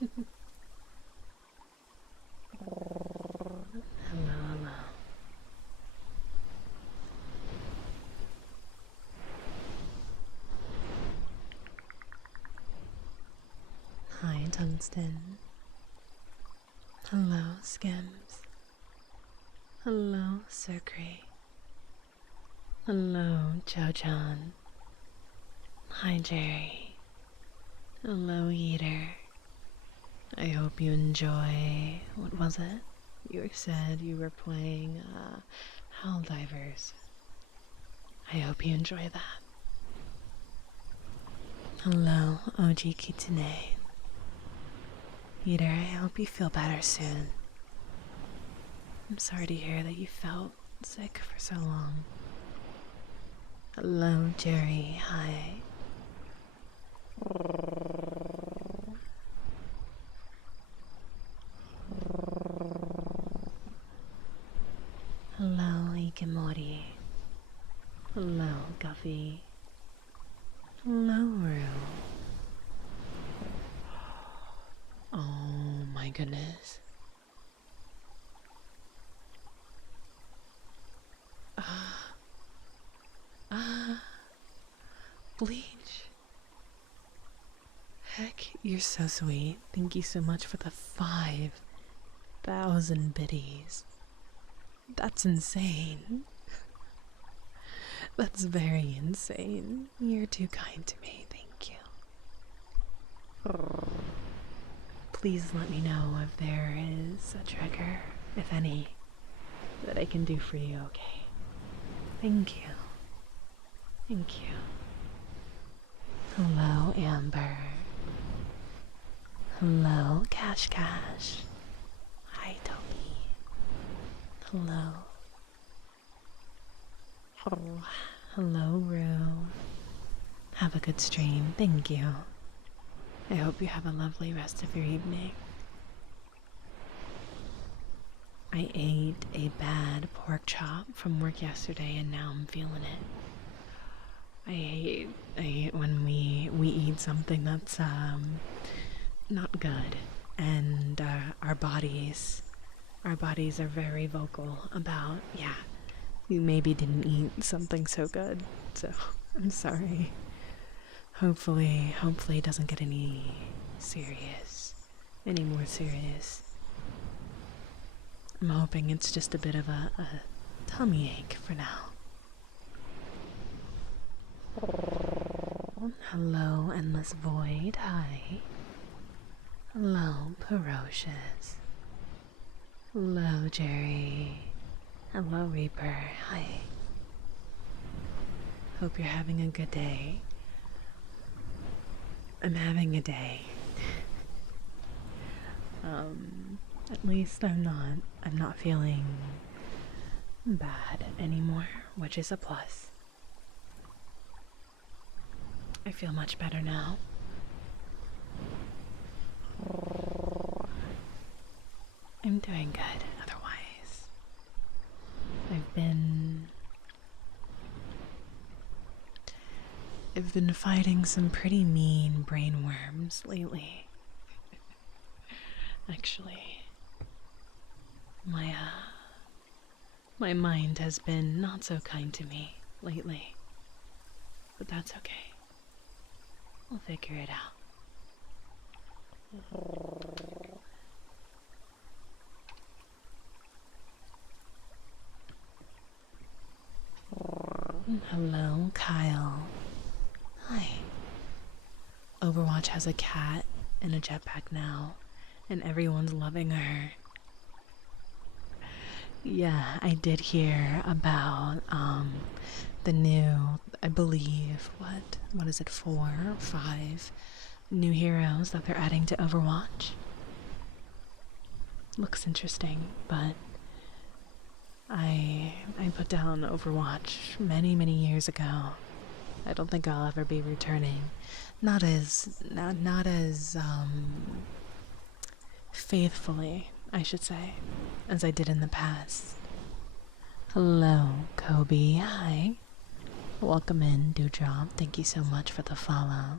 Hello. Hi, Tungsten. Hello, Skims. Hello, Circre. Hello, Jojan. Hi, Jerry. Hello, Eater. I hope you enjoy. What was it? You said you were playing Howl Divers. I hope you enjoy that. Hello, OG Kitsune. Eater, I hope you feel better soon. I'm sorry to hear that you felt sick for so long. Hello, Jerry. Hi. Hello, Ikemori. Hello, Guffy. Hello, Rue. Oh my goodness. Bleach. Heck, you're so sweet. Thank you so much for the 5,000 biddies. That's insane. That's very insane. You're too kind to me. Thank you. Please let me know if there is a trigger, if any, that I can do for you, okay? Thank you. Thank you. Hello, Amber. Hello, Cash Cash. Hi, Toby. Hello. Oh, hello, Rue. Have a good stream. Thank you. I hope you have a lovely rest of your evening. I ate a bad pork chop from work yesterday and now I'm feeling it. I hate when we eat something that's not good, and our bodies are very vocal about, yeah, you maybe didn't eat something so good, so I'm sorry. Hopefully it doesn't get any more serious. I'm hoping it's just a bit of a tummy ache for now. Hello, Endless Void. Hi. Hello, Ferocious. Hello, Jerry. Hello, Reaper. Hi. Hope you're having a good day. I'm having a day. At least I'm not feeling bad anymore, which is a plus. I feel much better now. I'm doing good otherwise. I've been fighting some pretty mean brain worms lately. Actually, my mind has been not so kind to me lately. But that's okay. We'll figure it out. Hello, Kyle. Hi. Overwatch has a cat and a jetpack now, and everyone's loving her. Yeah, I did hear about the new, I believe, what is it, 4 or 5 new heroes that they're adding to Overwatch. Looks interesting, but I put down Overwatch many years ago. I don't think I'll ever be returning. Not as faithfully, I should say, as I did in the past. Hello, Kobe. Hi. Welcome in, Dewdrop. Thank you so much for the follow.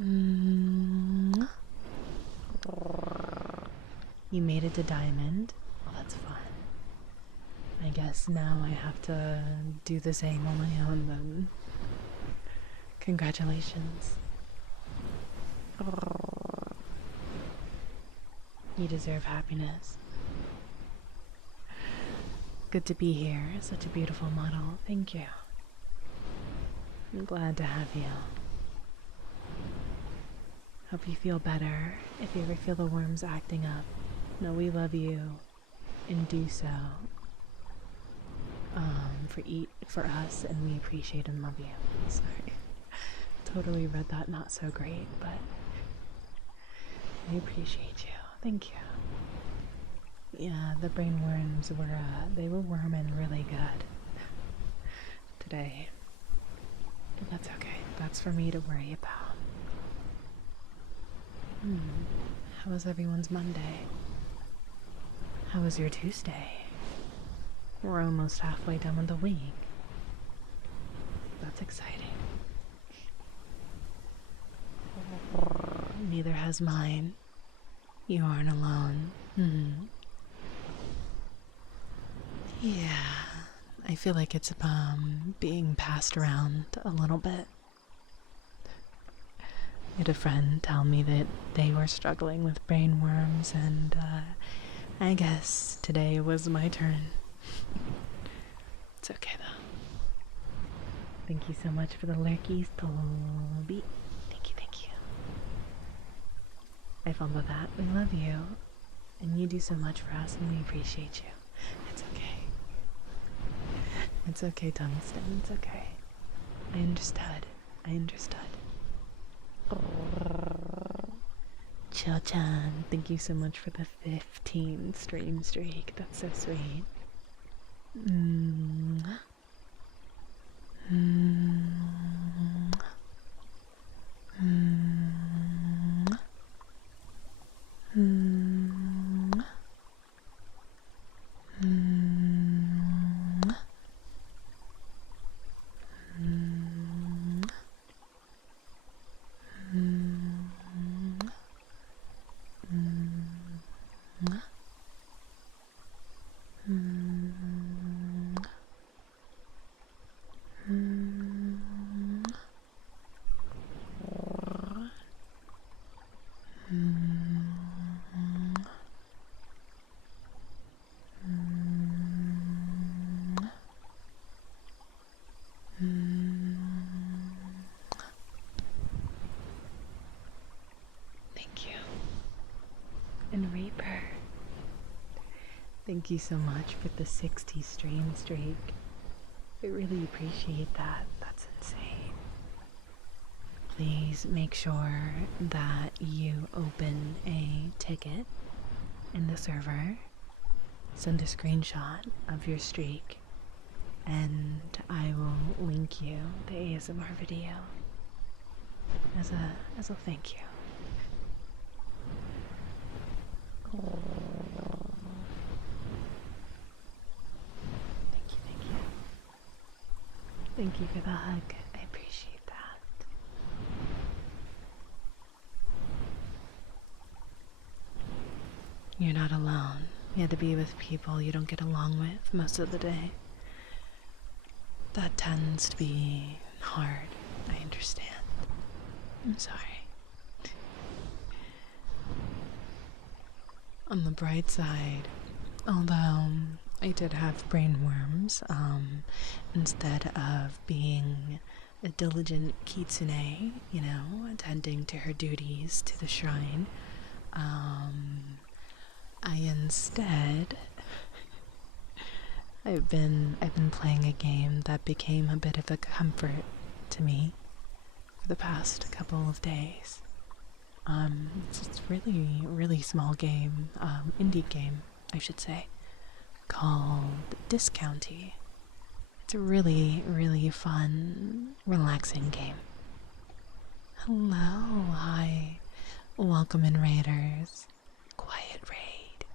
Mm. You made it to Diamond. Well, that's fun. I guess now I have to do the same on my own then. Congratulations. You deserve happiness. Good to be here. Such a beautiful model. Thank you. I'm glad to have you. Hope you feel better. If you ever feel the worms acting up, know we love you and do so for us, and we appreciate and love you. Sorry. Totally read that not so great, but I appreciate you. Thank you. Yeah, the brain worms they were worming really good today. But that's okay. That's for me to worry about. How was everyone's Monday? How was your Tuesday? We're almost halfway done with the week. That's exciting. Neither has mine. You aren't alone. Yeah, I feel like it's being passed around a little bit. I had a friend tell me that they were struggling with brain worms, and I guess today was my turn. It's okay though. Thank you so much for the lurkies, Toby. Thank you, thank you. I fumbled that. We love you. And you do so much for us, and we appreciate you. It's okay. It's okay, Tungsten. It's okay. I understood. I understood. Cho-chan, thank you so much for the 15 stream streak. That's so sweet. Thank you. And Reaper, thank you so much for the 60 stream streak. I really appreciate that. That's insane. Please make sure that you open a ticket in the server, send a screenshot of your streak, and I will link you the ASMR video as a thank you. Thank you, thank you. Thank you for the hug. I appreciate that. You're not alone. You had to be with people you don't get along with most of the day. That tends to be hard. I understand. I'm sorry. On the bright side, although I did have brain worms, instead of being a diligent kitsune, attending to her duties to the shrine, I instead I've been playing a game that became a bit of a comfort to me for the past couple of days. It's a really small game, indie game, I should say, called Discounty. It's a really fun, relaxing game. Hello, hi, welcome in Raiders. Quiet raid.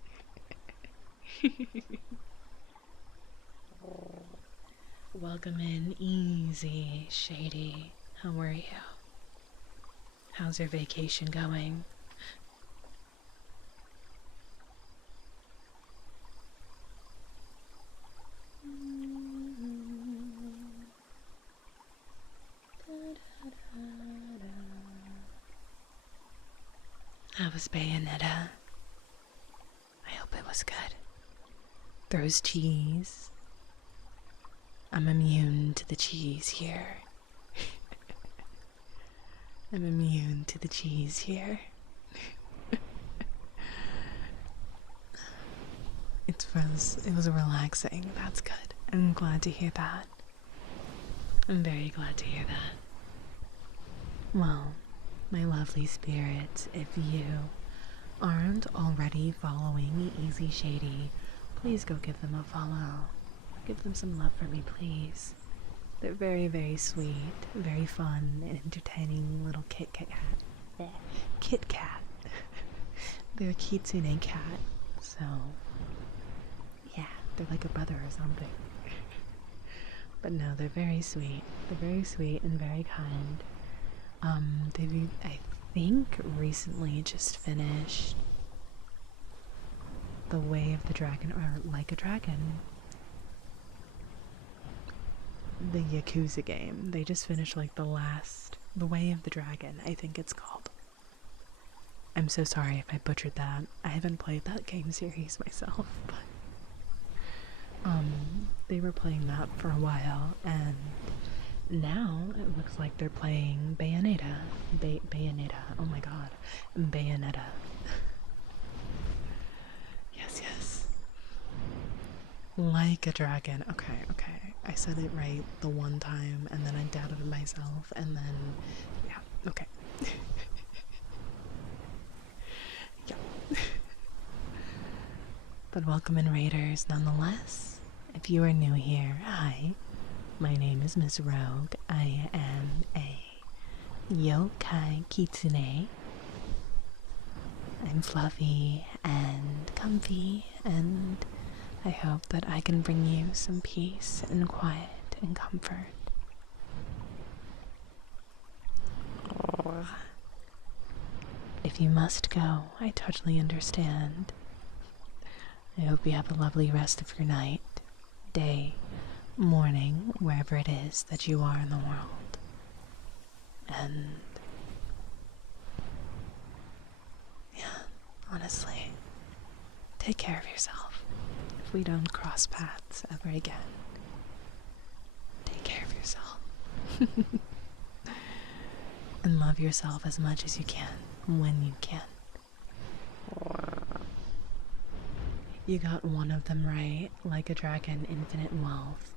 Welcome in, Easy, Shady. How are you? How's your vacation going? How was Bayonetta? I hope it was good. Throws cheese. I'm immune to the cheese here. I'm immune to the cheese here. It was relaxing. That's good. I'm glad to hear that. I'm very glad to hear that. Well, my lovely spirits, if you aren't already following Easy Shady, please go give them a follow. Give them some love for me, please. They're very, very sweet, very fun and entertaining little Kit Kat. Kit Kat. They're a kitsune cat, so yeah, they're like a brother or something. But no, they're very sweet. They're very sweet and very kind. They've, I think, recently just finished The Way of the Dragon, or Like a Dragon. The Yakuza game. They just finished like The Way of the Dragon, I think it's called. I'm so sorry if I butchered that. I haven't played that game series myself, but they were playing that for a while, and now it looks like they're playing Bayonetta. Bayonetta. Oh my god. Bayonetta. Yes, yes. Like a Dragon. Okay, okay. I said it right the one time, and then I doubted myself, and then, yeah, okay. Yeah. But welcome in, Raiders, nonetheless. If you are new here, hi. My name is Miss Rogue. I am a yokai kitsune. I'm fluffy and comfy, and I hope that I can bring you some peace and quiet and comfort. If you must go, I totally understand. I hope you have a lovely rest of your night, day, morning, wherever it is that you are in the world. And yeah, honestly, take care of yourself. If we don't cross paths ever again, take care of yourself. And love yourself as much as you can, when you can. You got one of them right, Like a Dragon, Infinite Wealth.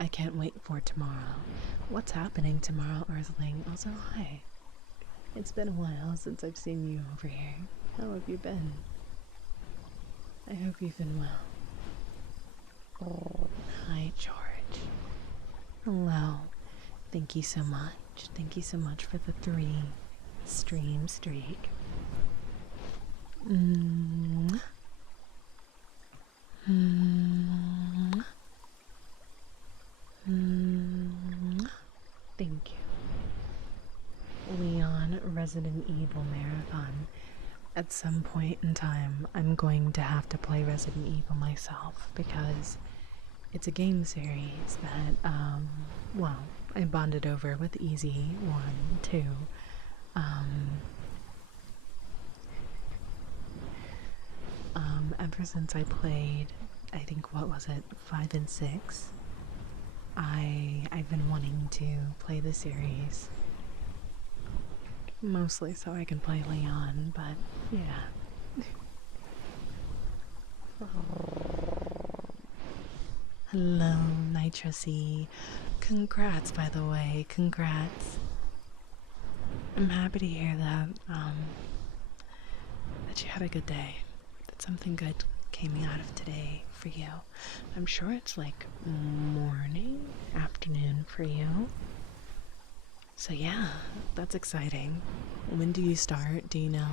I can't wait for tomorrow. What's happening tomorrow, Earthling? Also, hi. It's been a while since I've seen you over here. How have you been? I hope you've been well. Oh, hi, George. Hello. Thank you so much. Thank you so much for the 3 stream streak. Thank you. Leon Resident Evil Marathon. At some point in time, I'm going to have to play Resident Evil myself because it's a game series that, well, I bonded over with Easy 1, 2. Ever since I played, I think, what was it, 5 and 6, I've been wanting to play the series. Mostly so I can play Leon, but yeah. Hello, Nitrosy. Congrats, by the way. Congrats. I'm happy to hear that, that you had a good day. That something good came out of today for you. I'm sure it's like morning, afternoon for you. So yeah, that's exciting. When do you start? Do you know?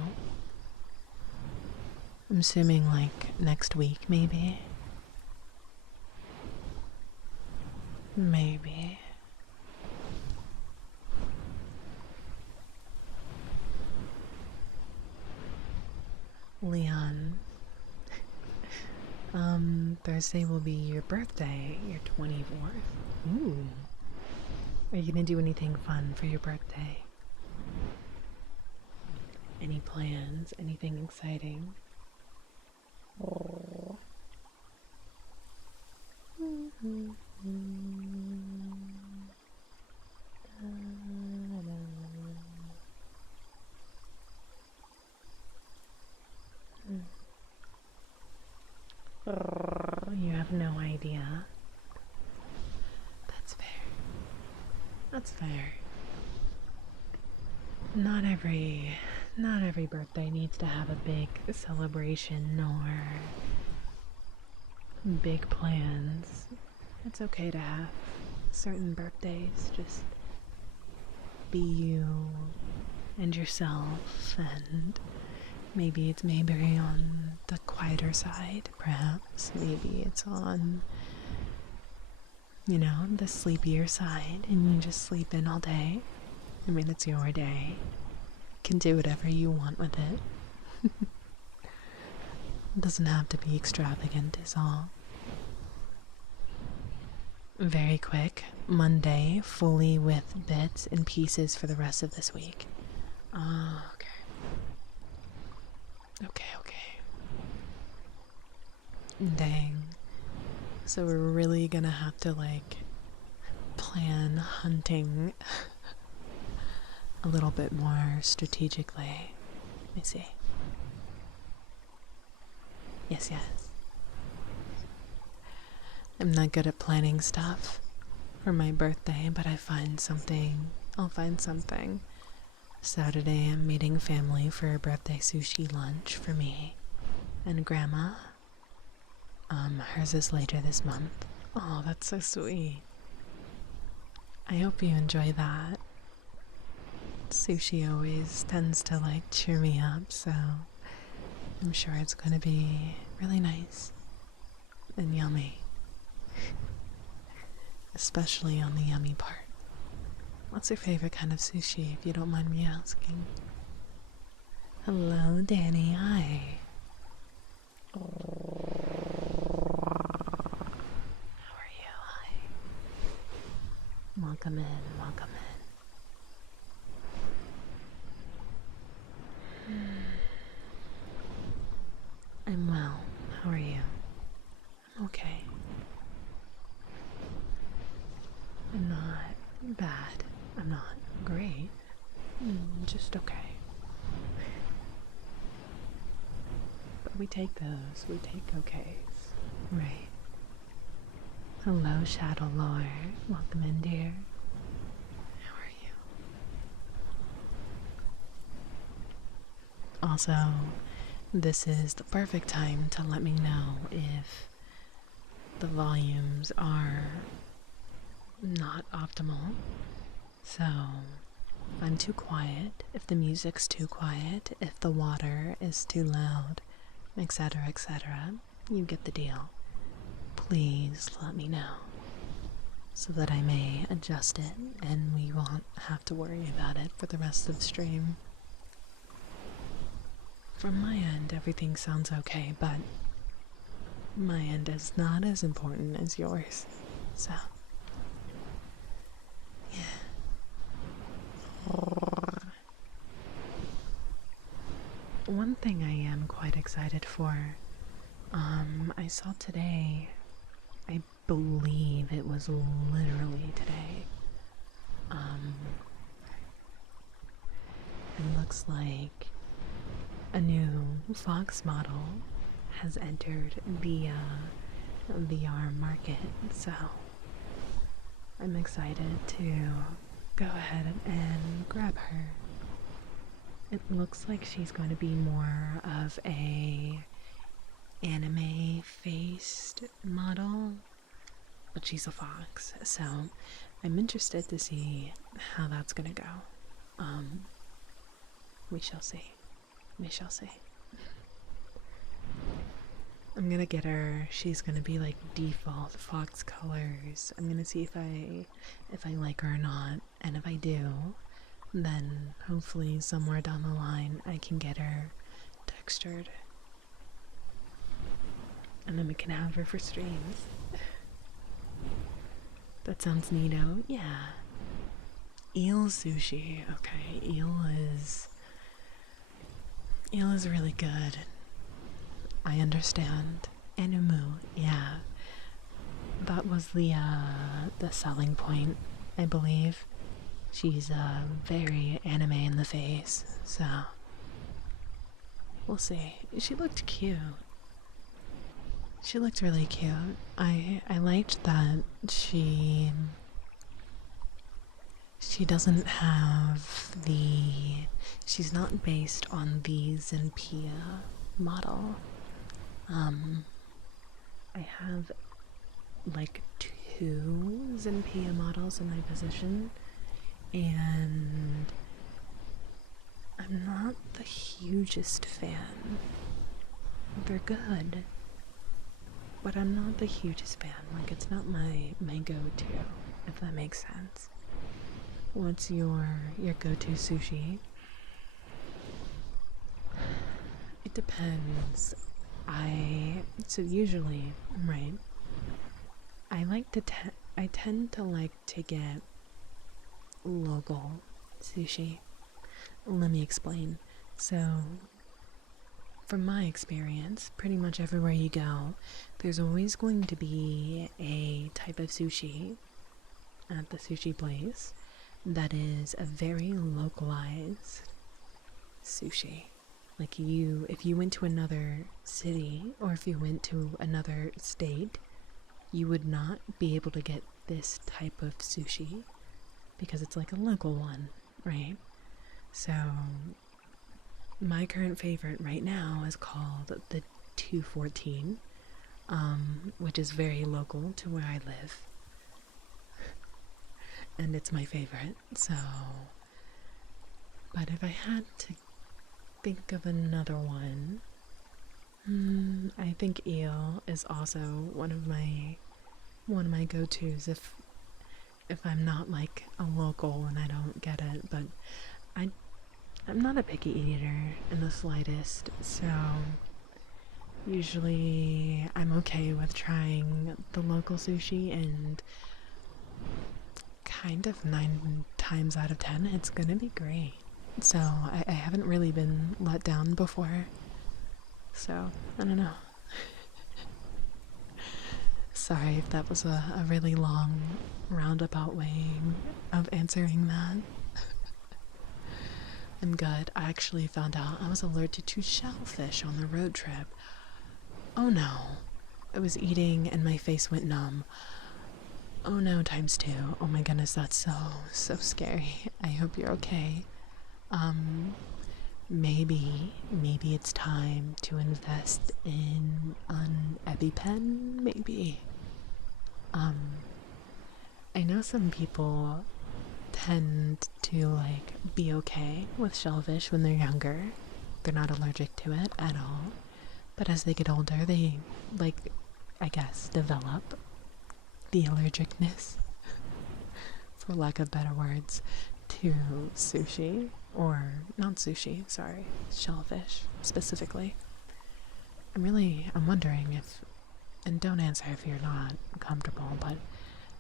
I'm assuming like next week, maybe. Maybe. Thursday will be your birthday, your 24th. Ooh. Are you gonna do anything fun for your birthday? Any plans? Anything exciting? Oh. You have no idea. That's fair. That's fair. Not every birthday needs to have a big celebration nor big plans. It's okay to have certain birthdays. Just be you and yourself, and maybe it's Mayberry on the quieter side, perhaps. Maybe it's on, the sleepier side, and you just sleep in all day. I mean, it's your day. You can do whatever you want with it. It doesn't have to be extravagant, is all. Very quick. Monday, fully with bits and pieces for the rest of this week. Okay. Okay. Dang. So we're really gonna have to, plan hunting a little bit more strategically. Let me see. Yes. I'm not good at planning stuff for my birthday, but I'll find something. Saturday, I'm meeting family for a birthday sushi lunch for me and Grandma. Hers is later this month. Oh, that's so sweet. I hope you enjoy that. Sushi always tends to cheer me up, so I'm sure it's going to be really nice and yummy. Especially on the yummy part. What's your favorite kind of sushi, if you don't mind me asking? Hello, Danny. Hi. How are you? Hi. Welcome in. I'm well. How are you? I'm okay. I'm not bad. I'm not great. Just okay. But we take those. We take okays. Right. Hello, Shadow Lord. Welcome in, dear. How are you? Also, this is the perfect time to let me know if the volumes are not optimal. So, if I'm too quiet, if the music's too quiet, if the water is too loud, etc., you get the deal. Please let me know so that I may adjust it and we won't have to worry about it for the rest of the stream. From my end, everything sounds okay, but my end is not as important as yours, so yeah. One thing I am quite excited for, I saw today, I believe it was literally today, it looks like a new Fox model has entered the VR market, so I'm excited to go ahead and grab her. It looks like she's going to be more of a anime-faced model, but she's a fox, so I'm interested to see how that's gonna go. We shall see. I'm gonna get her. She's gonna be default fox colors. I'm gonna see if I like her or not, and if I do, then hopefully somewhere down the line I can get her textured. And then we can have her for streams. That sounds neato. Yeah. Eel sushi. Okay, eel is really good. I understand. Enumu, yeah. That was the selling point, I believe. She's very anime in the face, so we'll see. She looked cute. She looked really cute. I liked that she doesn't have she's not based on the Zenpia model. I have like two Zenpia models in my possession, and I'm not the hugest fan. They're good, but I'm not the hugest fan. Like, it's not my go-to, if that makes sense. What's your go-to sushi? It depends. So usually, right, I tend to like to get local sushi. Let me explain. So, from my experience, pretty much everywhere you go, there's always going to be a type of sushi at the sushi place that is a very localized sushi. Like, if you went to another city or if you went to another state, you would not be able to get this type of sushi because it's like a local one, right? So, my current favorite right now is called the 214, which is very local to where I live. And it's my favorite, so. But if I had to think of another one, I think eel is also one of my go-tos if I'm not like a local and I don't get it. But I'm not a picky eater in the slightest, so usually I'm okay with trying the local sushi, and kind of 9 times out of 10 it's gonna be great. So I haven't really been let down before, so I don't know. Sorry if that was a really long roundabout way of answering that. I'm good. I actually found out I was allergic to shellfish on the road trip. Oh no. I was eating and my face went numb. Oh no, times two. Oh my goodness, that's so scary. I hope you're okay. Maybe it's time to invest in an EpiPen, maybe. I know some people tend to like be okay with shellfish when they're younger. They're not allergic to it at all. But as they get older, they like, I guess, develop the allergicness, for lack of better words, to sushi, or not sushi, sorry, shellfish specifically. I'm wondering if, and don't answer if you're not comfortable, but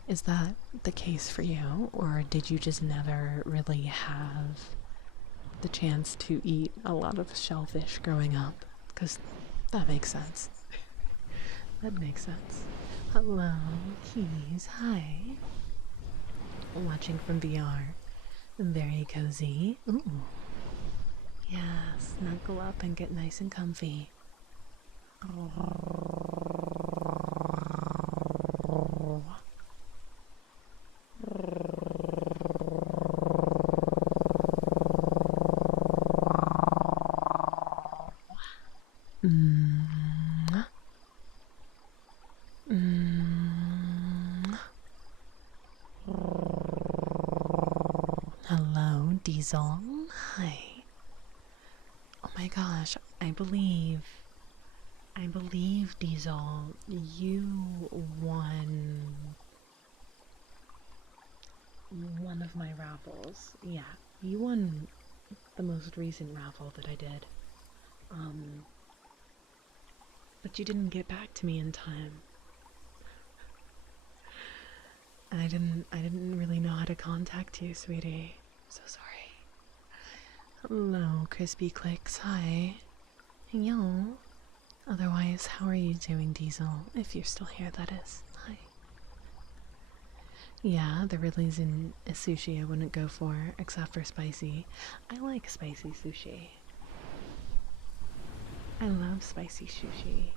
is that the case for you, or did you just never really have the chance to eat a lot of shellfish growing up? Because that makes sense. That makes sense. Hello, Keys. Hi. Watching from VR. Very cozy. Ooh. Yeah, snuggle up and get nice and comfy. Hello, Diesel. Hi. Oh my gosh, I believe, Diesel, you won one of my raffles. Yeah, you won the most recent raffle that I did. But you didn't get back to me in time. And I didn't really know how to contact you, sweetie. So sorry. Hello, Crispy Clicks. Hi. Yo. Otherwise, how are you doing, Diesel? If you're still here, that is. Hi. Yeah, there really isn't a sushi I wouldn't go for, except for spicy. I like spicy sushi. I love spicy sushi.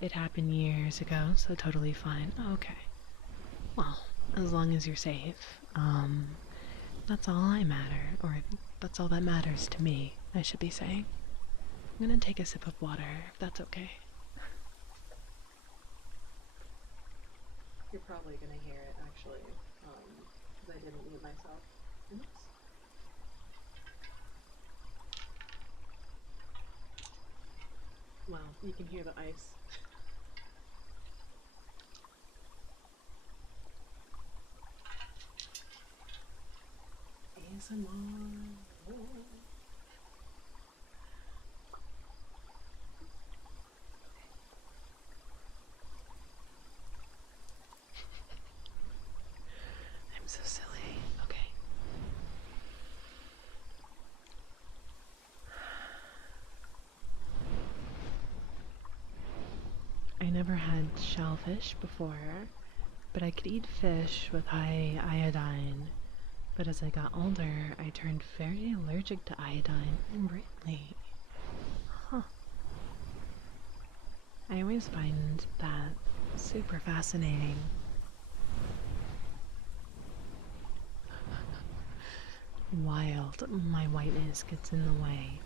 It happened years ago, so totally fine. Oh, okay. Well, as long as you're safe. That's all I matter, or that's all that matters to me, I should be saying. I'm gonna take a sip of water, if that's okay. You're probably gonna hear it, actually, because I didn't mute myself. Oops. Wow, you can hear the ice. ASMR. I'm so silly. Okay. I never had shellfish before, but I could eat fish with high iodine. But as I got older, I turned very allergic to iodine. Really? Huh. I always find that super fascinating. Wild, my whiteness gets in the way.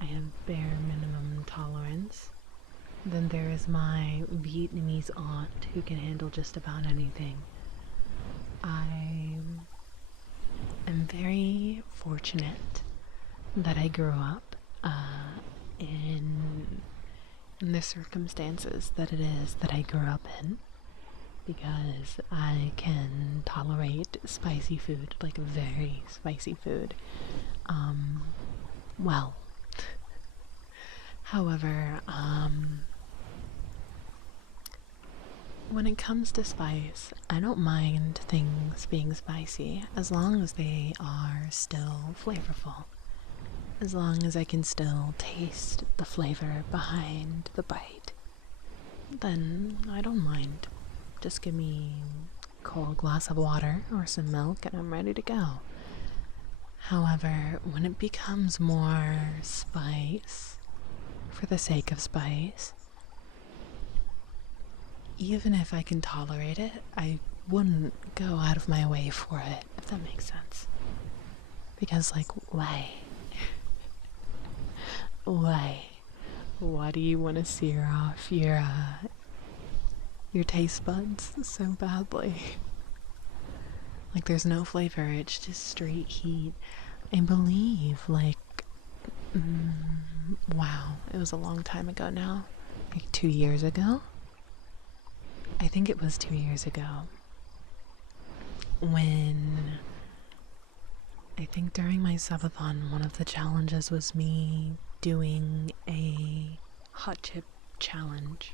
I have bare minimum tolerance. Then there is my Vietnamese aunt who can handle just about anything. I am very fortunate that I grew up in the circumstances that it is that I grew up in, because I can tolerate spicy food, like very spicy food. Well, however, when it comes to spice, I don't mind things being spicy as long as they are still flavorful. As long as I can still taste the flavor behind the bite, then I don't mind. Just give me a cold glass of water or some milk and I'm ready to go. However, when it becomes more spice for the sake of spice, even if I can tolerate it, I wouldn't go out of my way for it, if that makes sense. Because, like, why? Why? Why do you want to sear off your taste buds so badly? Like, there's no flavor, it's just straight heat. I believe, like, wow, it was a long time ago now. Like 2 years ago? I think it was 2 years ago. When I think during my subathon, one of the challenges was me doing a hot chip challenge.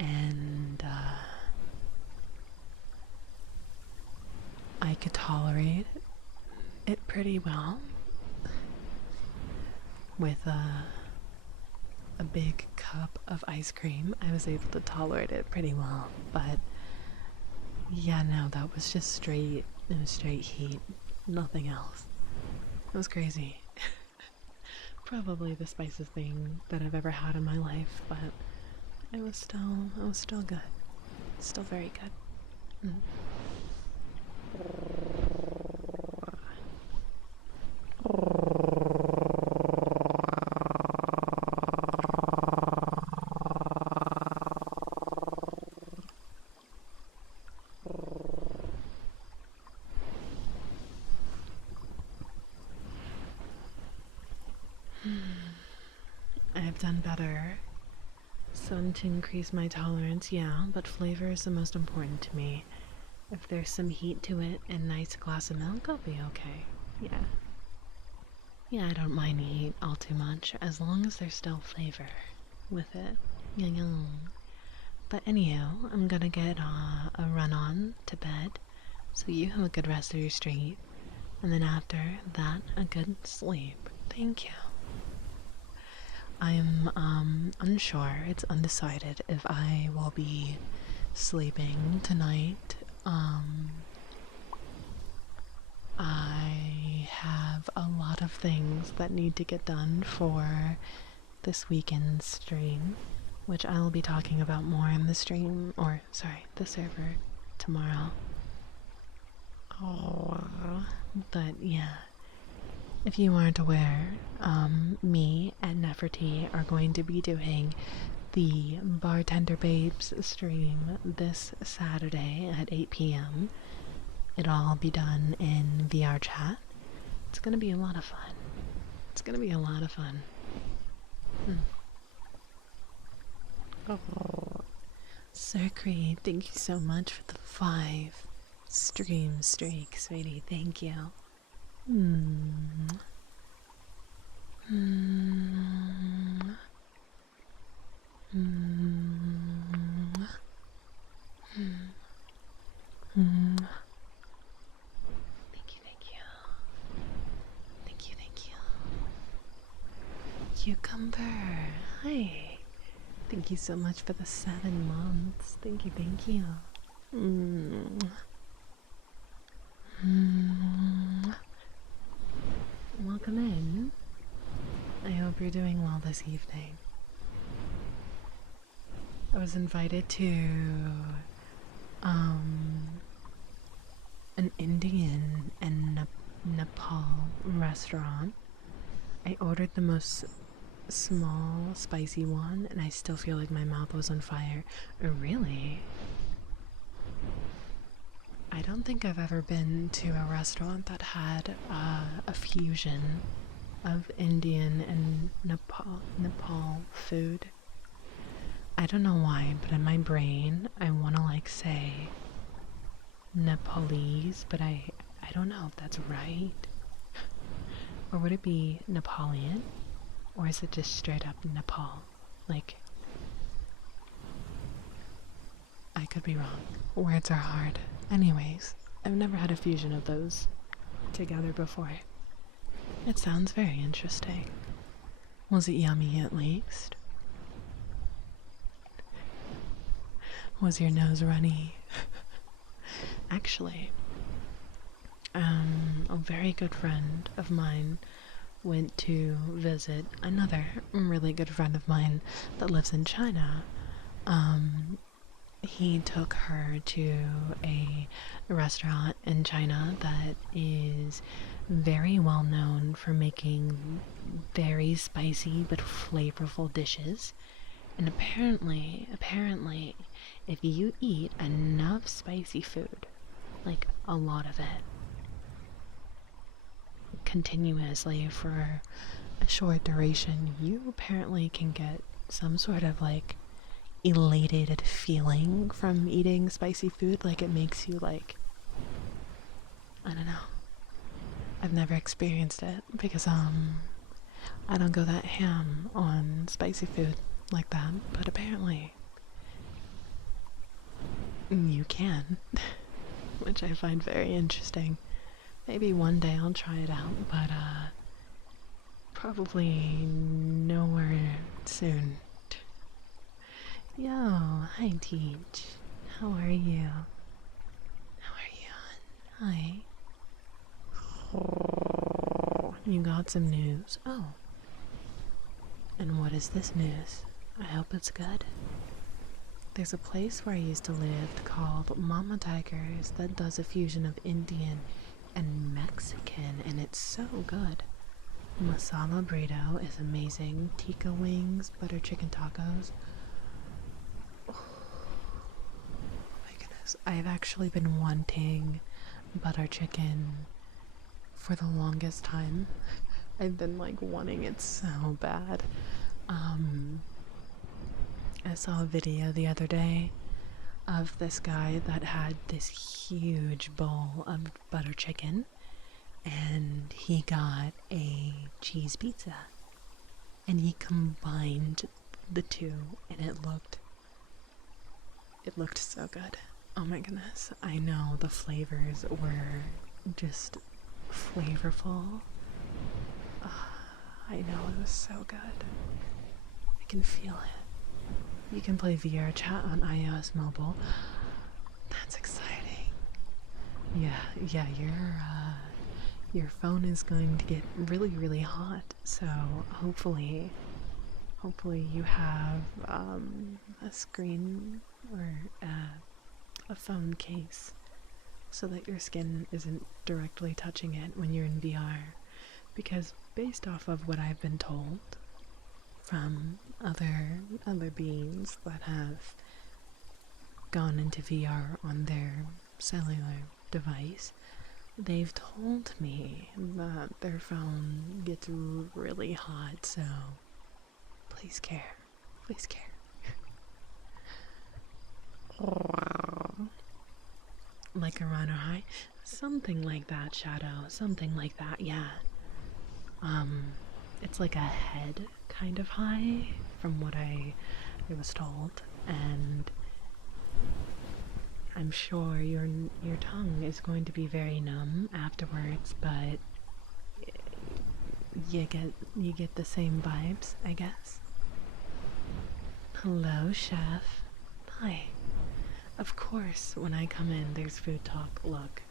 And I could tolerate it pretty well with a big cup of ice cream. I was able to tolerate it pretty well, but yeah, no, that was just straight, it was straight heat, nothing else. It was crazy. Probably the spiciest thing that I've ever had in my life, but it was still good. Still very good. I've done better. Some to increase my tolerance, yeah, but flavor is the most important to me. If there's some heat to it and a nice glass of milk, I'll be okay. Yeah. Yeah, I don't mind heat all too much, as long as there's still flavor. with it. Yeah, yeah. But anyhow, I'm gonna get a run on to bed, so you have a good rest of your street, and then after that, a good sleep. Thank you. I'm unsure. It's undecided if I will be sleeping tonight. I have a lot of things that need to get done for this weekend stream, which I will be talking about more in the stream, or sorry, the server tomorrow. Oh, but yeah, if you aren't aware, me and Nefertiti are going to be doing the Bartender Babes stream this Saturday at 8 p.m. It'll all be done in VR chat. It's gonna be a lot of fun. It's gonna be a lot of fun. Oh. Sir Creed, thank you so much for the 5 stream streak, sweetie. Thank you. Thank you, thank you. Thank you, thank you. Cucumber, hi. Thank you so much for the 7 months. Thank you, thank you. Welcome in. I hope you're doing well this evening. I was invited to an Indian and Nepal restaurant. I ordered the most small spicy one and I still feel like my mouth was on fire. Really? I don't think I've ever been to a restaurant that had a fusion of Indian and Nepal food. I don't know why, but in my brain I want to like say Nepalese, but I don't know if that's right. Or would it be Nepalian? Or is it just straight up Nepal? Like, I could be wrong. Words are hard. Anyways, I've never had a fusion of those together before. It sounds very interesting. Was it yummy at least? Was your nose runny? Actually, a very good friend of mine went to visit another really good friend of mine that lives in China. He took her to a restaurant in China that is very well known for making very spicy but flavorful dishes. And apparently, if you eat enough spicy food, like a lot of it, continuously for a short duration, you apparently can get some sort of like elated feeling from eating spicy food. Like it makes you like, I don't know. I've never experienced it because I don't go that ham on spicy food like that, but apparently you can, which I find very interesting. Maybe one day I'll try it out, but probably nowhere soon. Yo, hi Teach. How are you? How are you? Hi. Oh, you got some news. Oh. And what is this news? I hope it's good. There's a place where I used to live called Mama Tigers that does a fusion of Indian and Mexican, and it's so good. Masala burrito is amazing. Tikka wings, butter chicken tacos. Oh my goodness. I've actually been wanting butter chicken for the longest time. I've been like wanting it so bad. I saw a video the other day of this guy that had this huge bowl of butter chicken and he got a cheese pizza and he combined the two, and it looked so good. Oh my goodness. I know the flavors were just flavorful. I know it was so good. I can feel it. You can play VR chat on iOS mobile. That's exciting. Yeah, your phone is going to get really, really hot. So hopefully you have a screen or a phone case so that your skin isn't directly touching it when you're in VR. Because based off of what I've been told from other beings that have gone into VR on their cellular device, they've told me that their phone gets really hot, so please care. Please care. Like a runner high? Something like that, Shadow. Something like that, yeah. It's like a head kind of high from what I was told, and I'm sure your tongue is going to be very numb afterwards, but you get the same vibes, I guess. Hello, chef. Hi. Of course, when I come in, there's food talk. Look.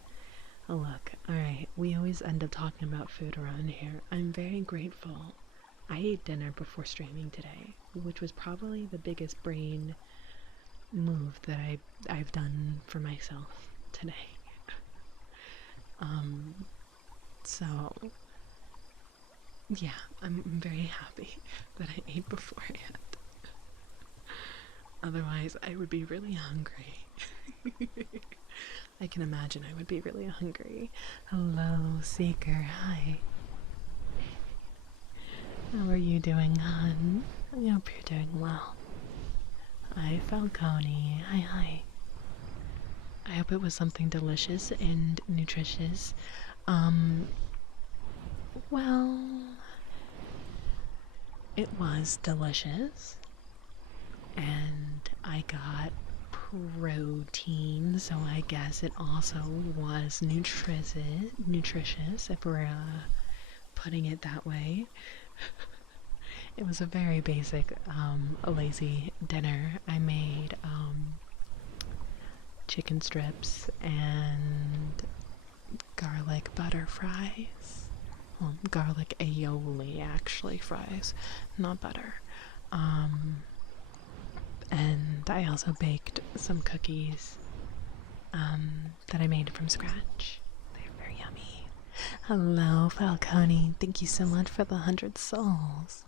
Alright, we always end up talking about food around here. I'm very grateful. I ate dinner before streaming today, which was probably the biggest brain move that I've done for myself today. So yeah, I'm very happy that I ate beforehand. Otherwise, I would be really hungry. I can imagine I would be really hungry. Hello, Seeker. Hi. How are you doing, hon? I hope you're doing well. Hi, Falcone. Hi. I hope it was something delicious and nutritious. Well, it was delicious. And I got protein, so I guess it also was nutritious if we're putting it that way. It was a very basic, lazy dinner. I made chicken strips and garlic butter fries. Well, garlic aioli actually fries, not butter. And I also baked some cookies that I made from scratch. They're very yummy. Hello, Falcone. Thank you so much for the 100 souls.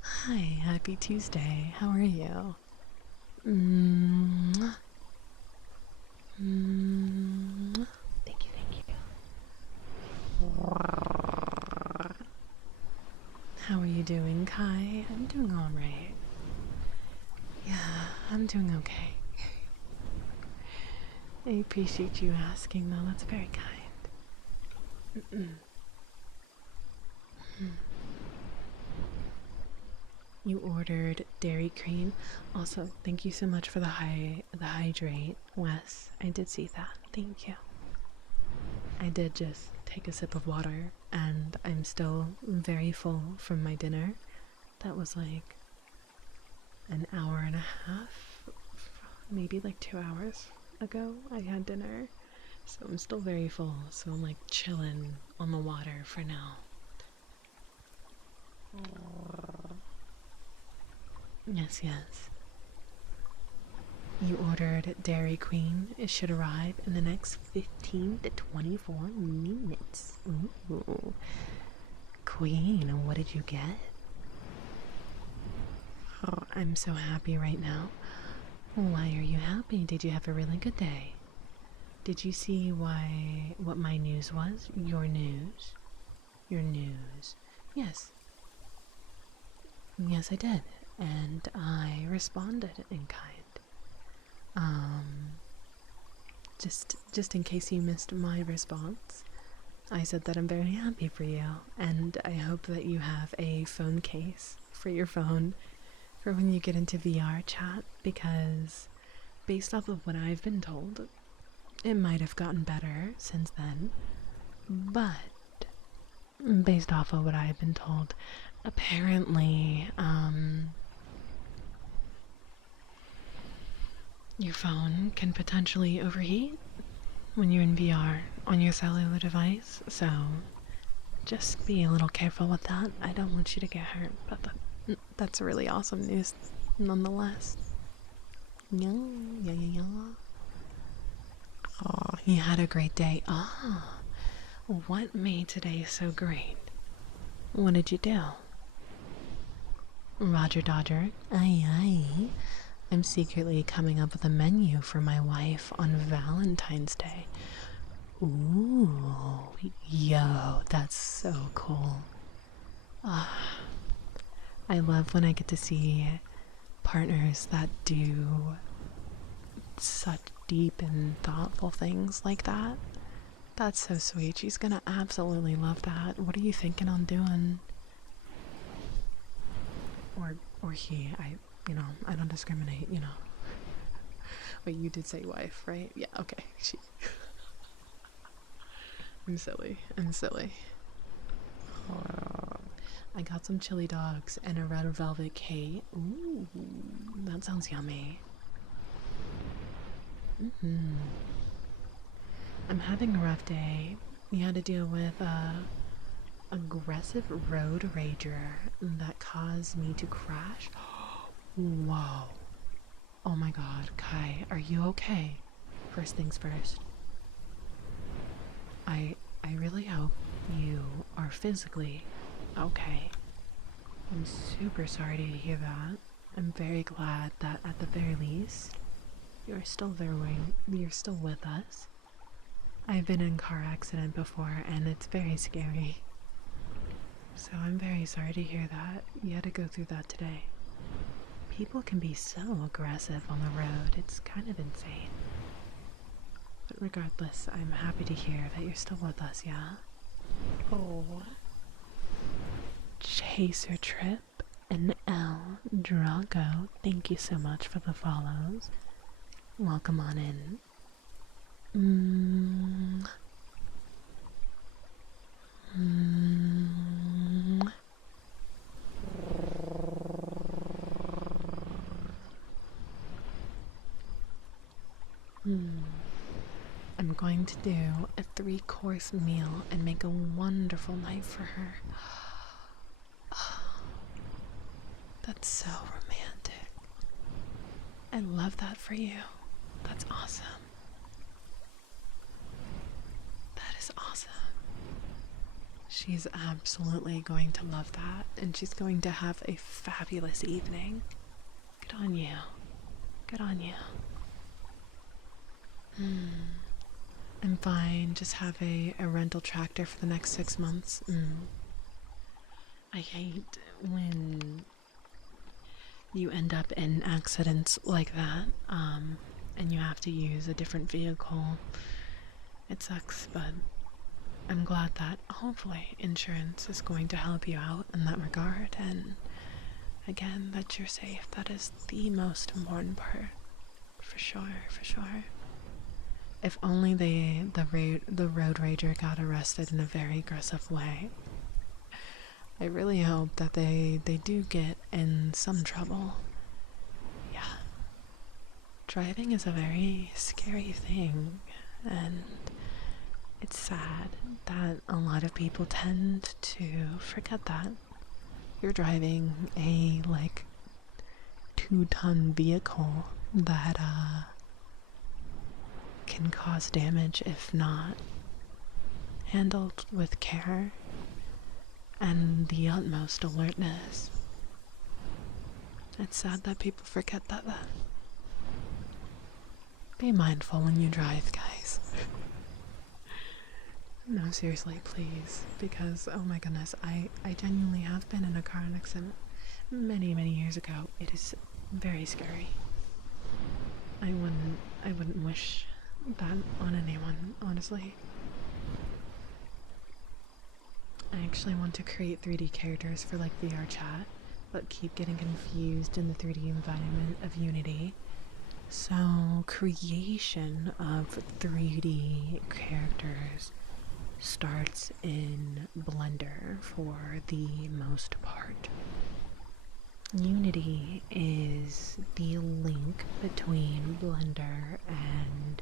Hi, happy Tuesday. How are you? Thank you. How are you doing, Kai? I'm doing alright. Yeah, I'm doing okay. I appreciate you asking, though. That's very kind. You ordered Dairy Queen. Also, thank you so much for the hydrate, Wes. I did see that. Thank you. I did just take a sip of water, and I'm still very full from my dinner. That was like an hour and a half, maybe like 2 hours ago I had dinner. So I'm still very full, so I'm like chilling on the water for now. Yes. You ordered Dairy Queen. It should arrive in the next 15 to 24 minutes. Ooh. Queen, what did you get? Oh, I'm so happy right now. Why are you happy? Did you have a really good day? Did you see what my news was? Your news? Your news. Yes. Yes, I did. And I responded in kind. Just in case you missed my response, I said that I'm very happy for you, and I hope that you have a phone case for your phone for when you get into VR chat, because based off of what I've been told, it might have gotten better since then. But based off of what I've been told, apparently, your phone can potentially overheat when you're in VR on your cellular device, so just be a little careful with that. I don't want you to get hurt, but that's really awesome news nonetheless. Yeah. Oh, you had a great day. Ah, what made today so great? What did you do? Roger Dodger, aye. I'm secretly coming up with a menu for my wife on Valentine's Day. Ooh, yo, that's so cool. I love when I get to see partners that do such deep and thoughtful things like that. That's so sweet. She's gonna absolutely love that. What are you thinking on doing? Or he, I don't discriminate, Wait, you did say wife, right? Yeah, okay. She. I'm silly. I got some chili dogs and a red velvet cake. Ooh, that sounds yummy. I'm having a rough day. We had to deal with aggressive road rager that caused me to crash. Whoa. Oh my god, Kai, are you okay? First things first. I really hope you are physically okay. I'm super sorry to hear that. I'm very glad that at the very least you're still with us. I've been in a car accident before and it's very scary. So I'm very sorry to hear that you had to go through that today. People can be so aggressive on the road, it's kind of insane. But regardless, I'm happy to hear that you're still with us, yeah? Oh. Chaser Trip and L Drago, thank you so much for the follows. Welcome on in. I'm going to do a 3-course meal and make a wonderful night for her. That's so romantic. I love that for you. That's awesome. That is awesome. She's absolutely going to love that, and she's going to have a fabulous evening. Good on you. Good on you. I'm fine. Just have a rental tractor for the next 6 months. I hate when you end up in accidents like that, and you have to use a different vehicle. It sucks, but I'm glad that hopefully insurance is going to help you out in that regard, and again, that you're safe. That is the most important part. For sure, for sure. If only the road rager got arrested in a very aggressive way. I really hope that they do get in some trouble. Yeah. Driving is a very scary thing, and it's sad that a lot of people tend to forget that. You're driving a, 2-ton vehicle that, can cause damage if not handled with care and the utmost alertness. It's sad that people forget that. Be mindful when you drive, guys. No, seriously, please, because oh my goodness, I genuinely have been in a car accident many years ago. It is very scary. I wouldn't wish that on anyone, honestly. I actually want to create 3D characters for VR chat, but keep getting confused in the 3D environment of Unity. So, creation of 3D characters starts in Blender for the most part. Unity is the link between Blender and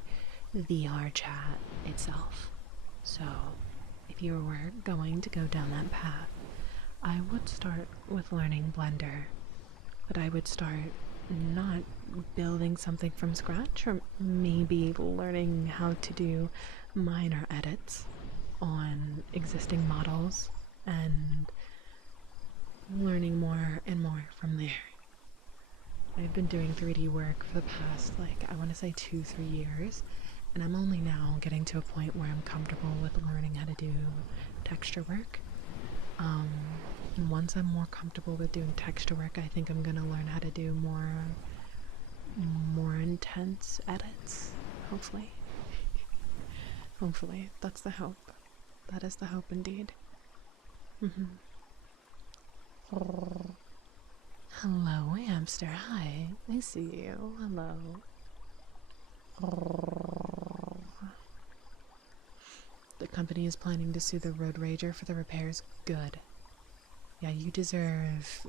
VRChat itself. So, if you were going to go down that path, I would start with learning Blender, but I would start not building something from scratch, or maybe learning how to do minor edits on existing models and learning more and more from there. I've been doing 3D work for the past, I want to say 2-3 years, and I'm only now getting to a point where I'm comfortable with learning how to do texture work. And once I'm more comfortable with doing texture work, I think I'm going to learn how to do more intense edits, hopefully. Hopefully. That's the hope. That is the hope indeed. Hello, hamster. Hi. I see you. Hello. The company is planning to sue the Road Rager for the repairs. Good. Yeah, you deserve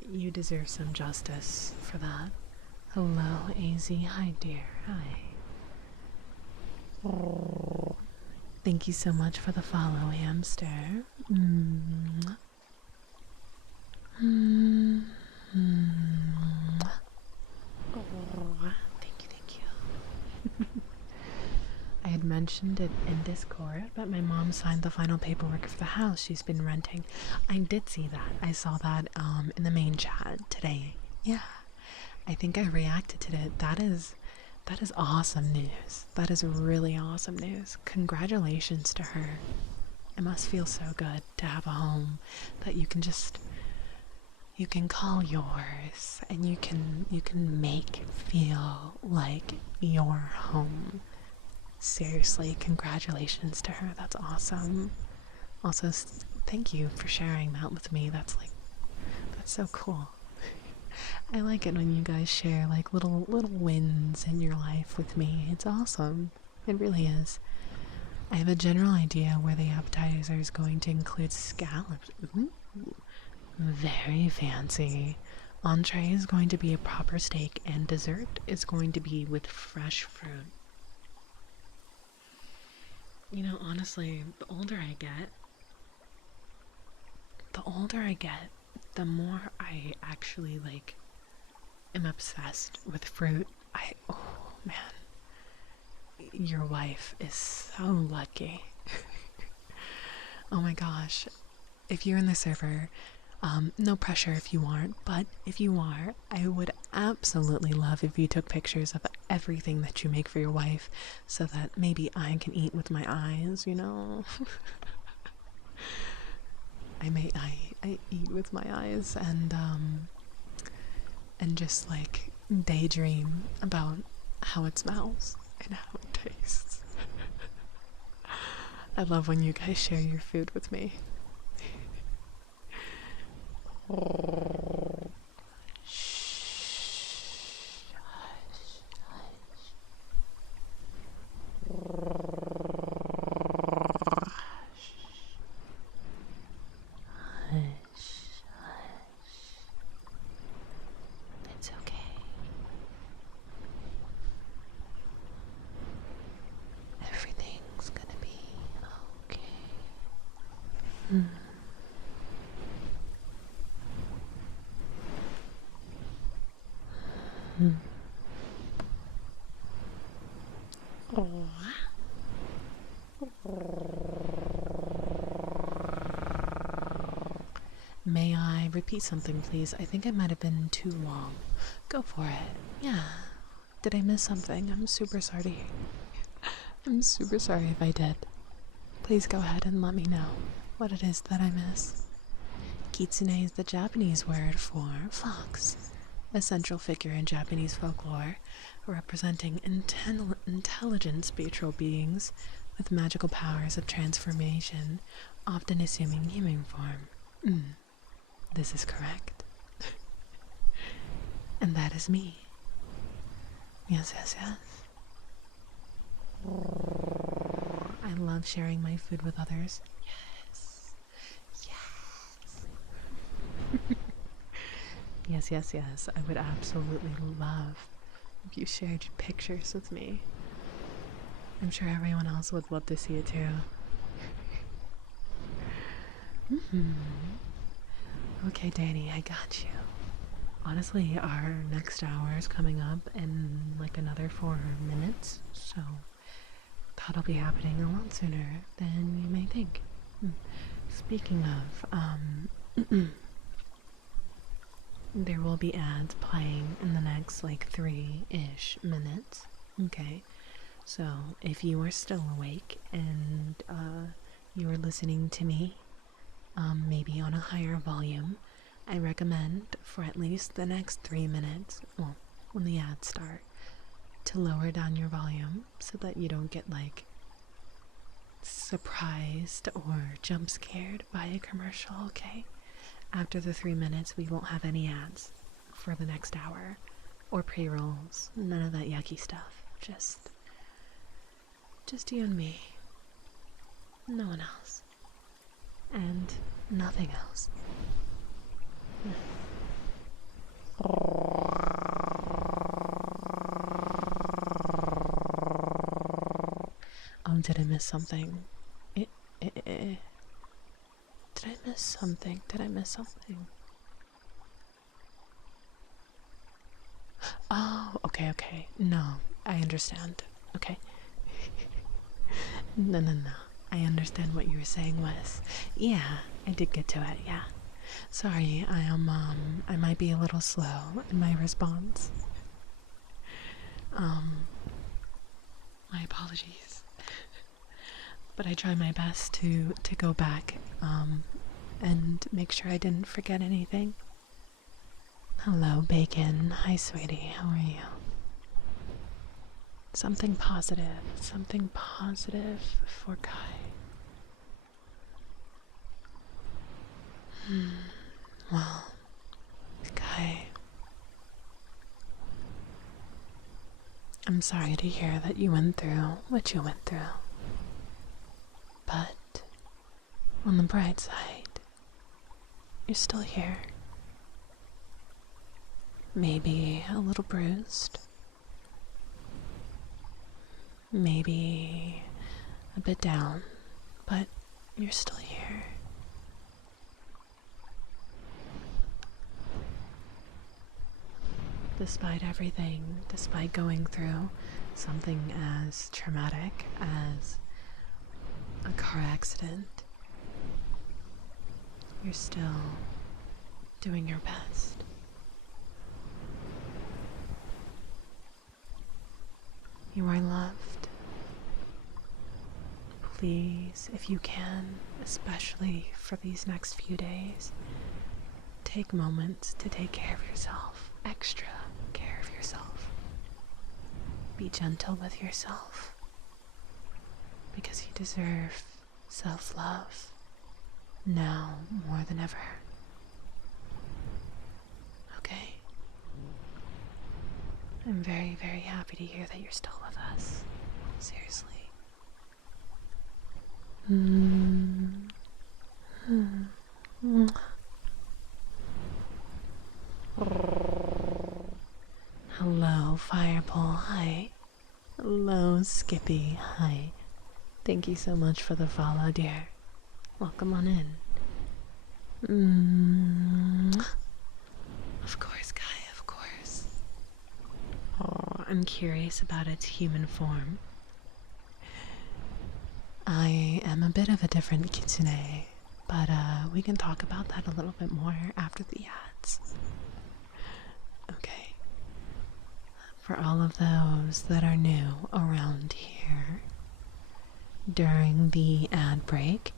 some justice for that. Hello, AZ. Hi, dear. Hi. Thank you so much for the follow, hamster. Thank you. I had mentioned it in Discord, but my mom signed the final paperwork for the house she's been renting. I did see that. I saw that in the main chat today. Yeah. I think I reacted to it. That is awesome news. That is really awesome news. Congratulations to her. It must feel so good to have a home that you can call yours, and you can make feel like your home. Seriously, congratulations to her. That's awesome. Also, thank you for sharing that with me. That's so cool. I like it when you guys share little wins in your life with me. It's awesome. It really is. I have a general idea where the appetizer is going to include scallops. Ooh, very fancy. Entree is going to be a proper steak, and dessert is going to be with fresh fruit. You know, honestly, the older I get, the more I actually am obsessed with fruit. Oh man, your wife is so lucky. Oh my gosh, if you're in the server, no pressure if you aren't, but if you are, I would absolutely love if you took pictures of everything that you make for your wife, so that maybe I can eat with my eyes, you know? I eat with my eyes and just daydream about how it smells and how it tastes. I love when you guys share your food with me. It's okay. Everything's gonna be okay. May I repeat something, please? I think I might have been too long. Go for it. Yeah. Did I miss something? I'm super sorry. I'm super sorry if I did. Please go ahead and let me know what it is that I miss. Kitsune is the Japanese word for fox, a central figure in Japanese folklore, representing intelligent spiritual beings with magical powers of transformation, often assuming human form. This is correct. And that is me. Yes, yes, yes. I love sharing my food with others. Yes. Yes. Yes, yes, yes. I would absolutely love if you shared pictures with me. I'm sure everyone else would love to see it too. Okay, Danny, I got you. Honestly, our next hour is coming up in like another 4 minutes, so that'll be happening a lot sooner than you may think. Speaking of, there will be ads playing in the next like 3-ish minutes. Okay, so if you are still awake and you are listening to me, maybe on a higher volume, I recommend for at least the next 3 minutes, well, when the ads start, to lower down your volume so that you don't get like surprised or jump scared by a commercial, okay? After the 3 minutes, we won't have any ads for the next hour or pre-rolls, none of that yucky stuff. Just you and me. No one else. And nothing else. Did I miss something? Did I miss something? Did I miss something? Oh, okay, okay. No, I understand. Okay. No. I understand what you were saying, Wes. Yeah, I did get to it, yeah. Sorry, I might be a little slow in my response. My apologies. But I try my best to go back, and make sure I didn't forget anything. Hello, Bacon. Hi, sweetie. How are you? Something positive for Kai. Well, Kai, I'm sorry to hear that you went through what you went through. But on the bright side, you're still here. Maybe a little bruised. Maybe a bit down, but you're still here. Despite everything, despite going through something as traumatic as a car accident, you're still doing your best. You are loved. Please, if you can, especially for these next few days, take moments to take care of yourself, extra care of yourself. Be gentle with yourself, because you deserve self-love now more than ever. Okay? I'm very, very happy to hear that you're still with us. Seriously. Hello, Fireball. Hi. Hello, Skippy. Hi. Thank you so much for the follow, dear. Welcome on in. Of course, Kai, of course. Oh, I'm curious about its human form. I am a bit of a different kitsune, but we can talk about that a little bit more after the ads. Okay. For all of those that are new around here, during the ad break,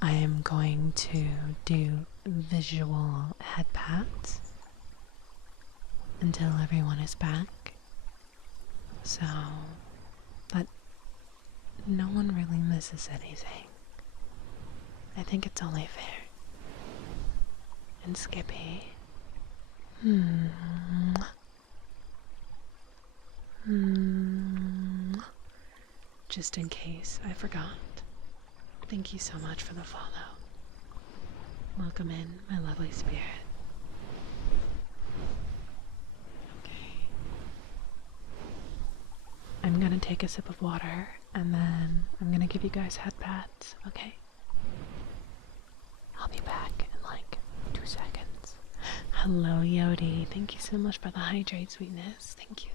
I am going to do visual head pats until everyone is back, so that no one really misses anything. I think it's only fair. And Skippy, Just in case I forgot. Thank you so much for the follow. Welcome in, my lovely spirit. Okay. I'm gonna take a sip of water and then I'm gonna give you guys head pats, okay? I'll be back in like 2 seconds. Hello, Yodi. Thank you so much for the hydrate, sweetness. Thank you.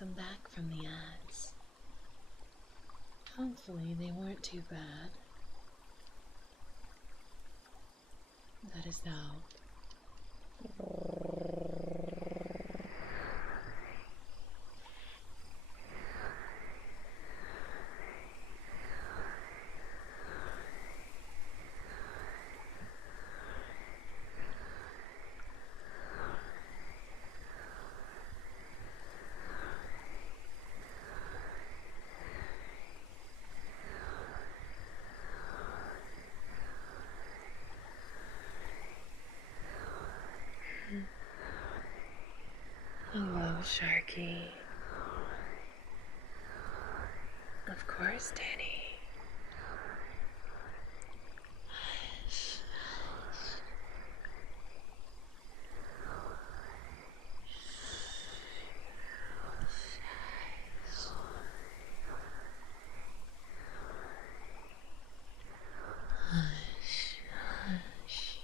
Welcome back from the ads. Hopefully they weren't too bad. That is the hope. Hello, Sharky. Of course, Danny. Hush, hush. Hush, hush.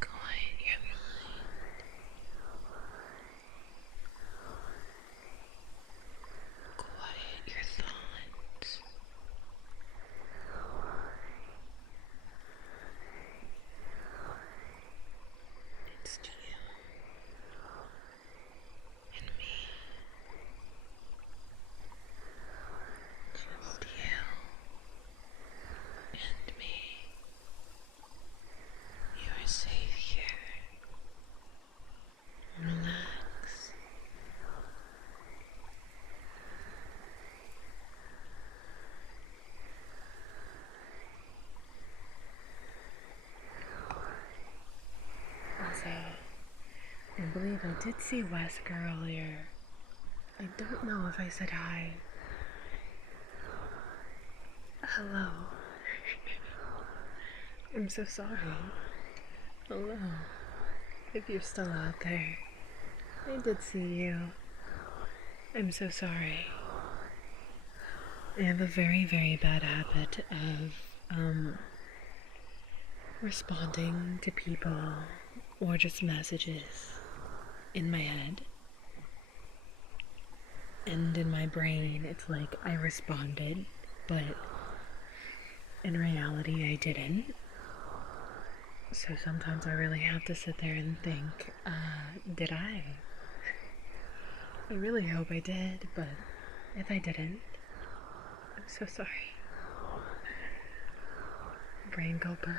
Quiet your mind. Quiet your thoughts. It's to you and me. Just you and me. You are safe here. Relax. Also, I believe I did see Wesker earlier. I don't know if I said hi. Hello. I'm so sorry. Hello. If you're still out there. I did see you. I'm so sorry. I have a very, very bad habit of, responding to people or just messages in my head. And in my brain, it's like I responded, but in reality, I didn't. So sometimes I really have to sit there and think, did I? I really hope I did, but if I didn't, I'm so sorry. Brain go burn.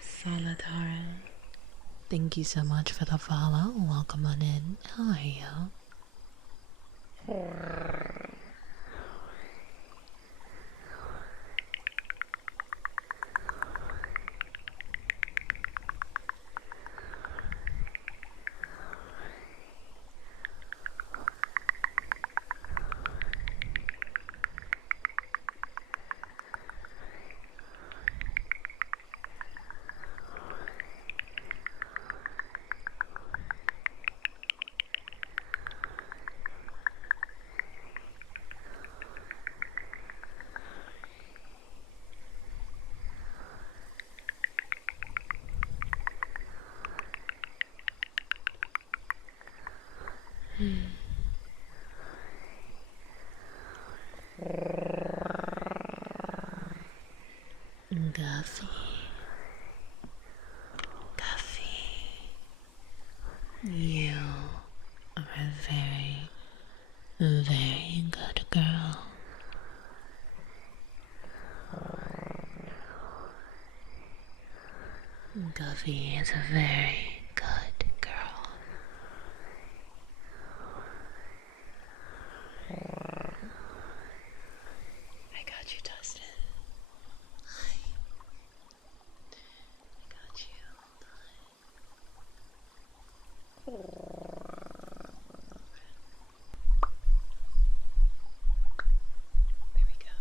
Salatara. Thank you so much for the follow. Welcome on in. How are you? Guffy. Guffy. You are a very, very good girl. Guffy is a very good girl. I got you, Dustin. I got you. Hold on. There we go.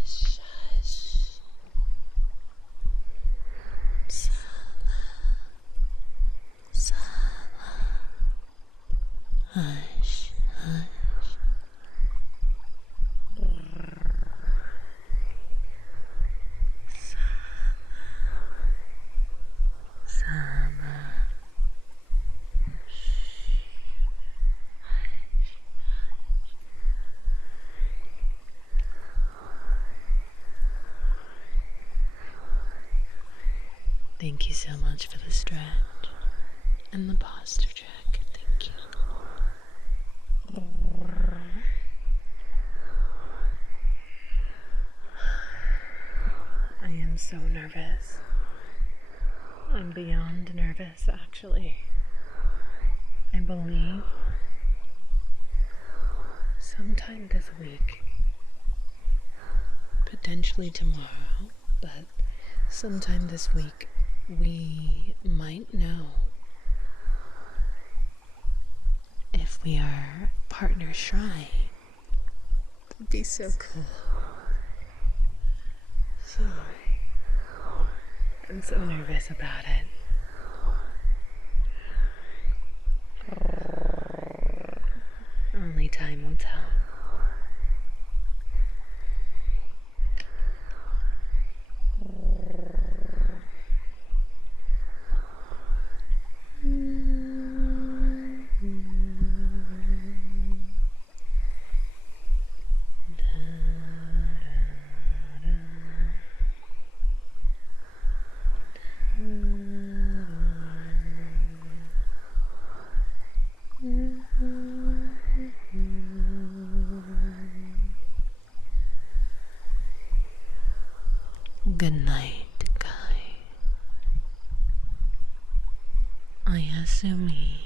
Hush, hush. Thank you so much for the stretch and the posture check. Thank you. I am so nervous. I'm beyond nervous, actually. I believe sometime this week, potentially tomorrow, but sometime this week, we might know if we are partner shrine. It'd be so cool. So, I'm so nervous about it. Only time will tell. Good night, Kai. Ayasumi.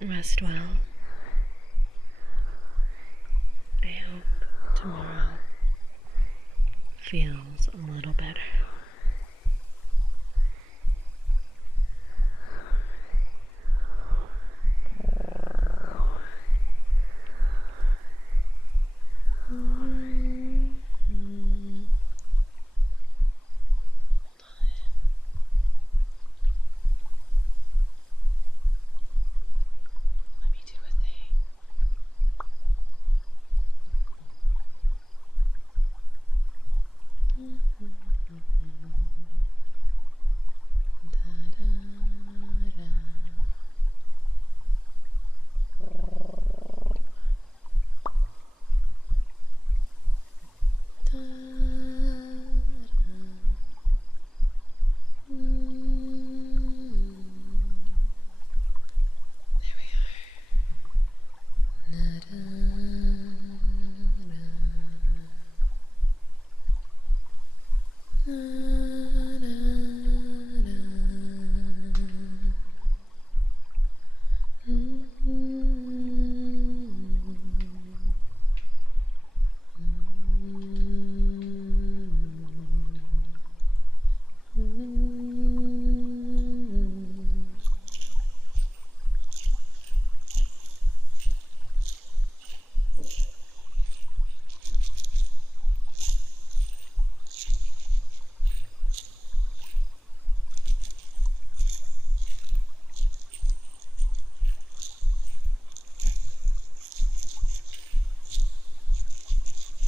Rest well. I hope tomorrow feels a little better.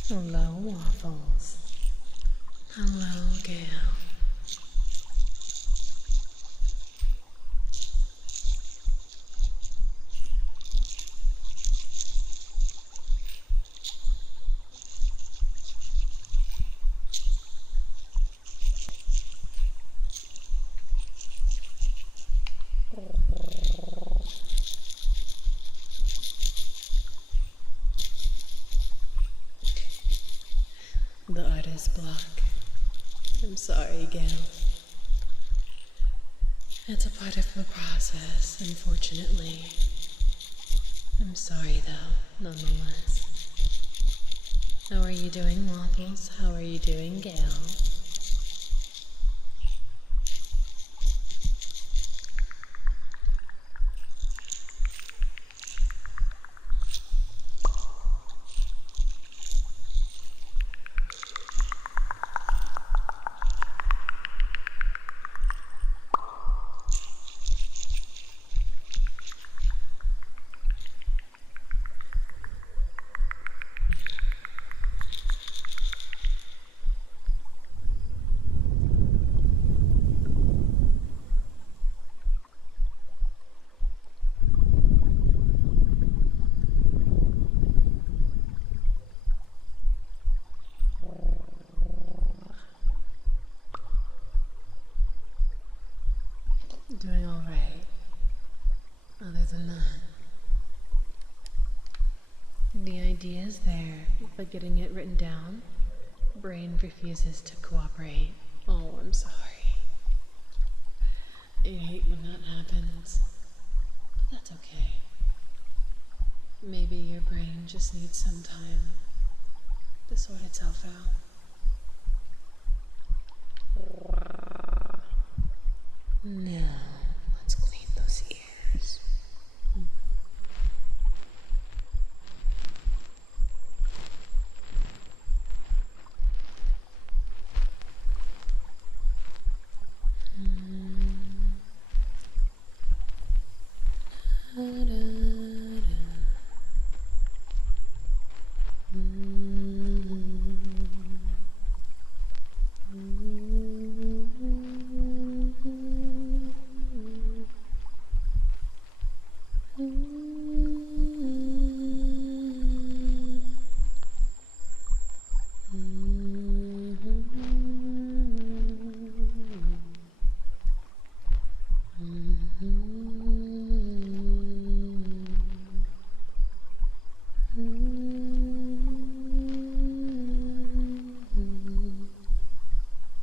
Hello, Waffles. Hello, Gail. The artist block. I'm sorry, Gail. It's a part of the process, unfortunately. I'm sorry, though, nonetheless. How are you doing, Waffles? How are you doing, Gail? than that. The idea is there, but getting it written down, brain refuses to cooperate. Oh, I'm sorry. I hate when that happens. But that's okay. Maybe your brain just needs some time to sort itself out. Now, let's clean those ears.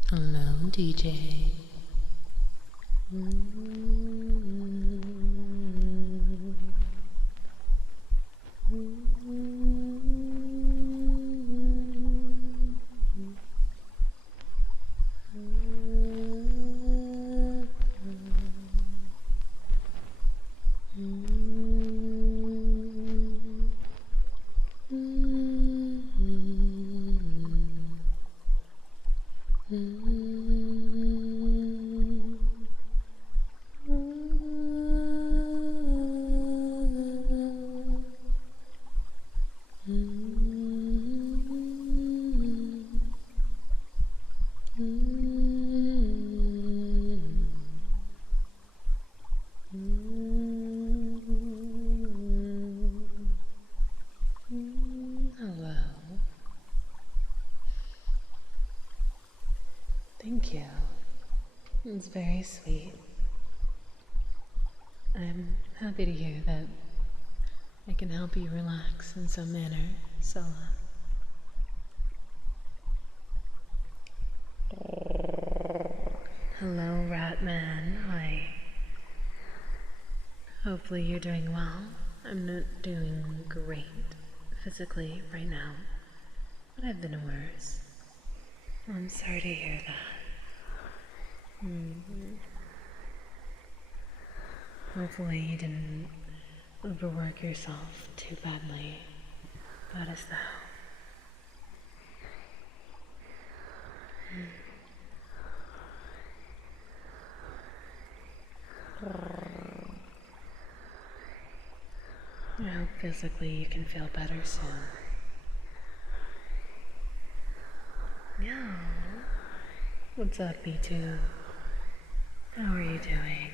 Hello, DJ. Hello. Thank you. It's very sweet. I'm happy to hear that I can help you relax in some manner, Sela. Hello, Ratman. Hi. Hopefully you're doing well. I'm not doing great physically right now, but I've been worse. I'm sorry to hear that. Hopefully you didn't overwork yourself too badly, but as though. I hope physically you can feel better soon. Yeah. What's up, B2? How are you doing?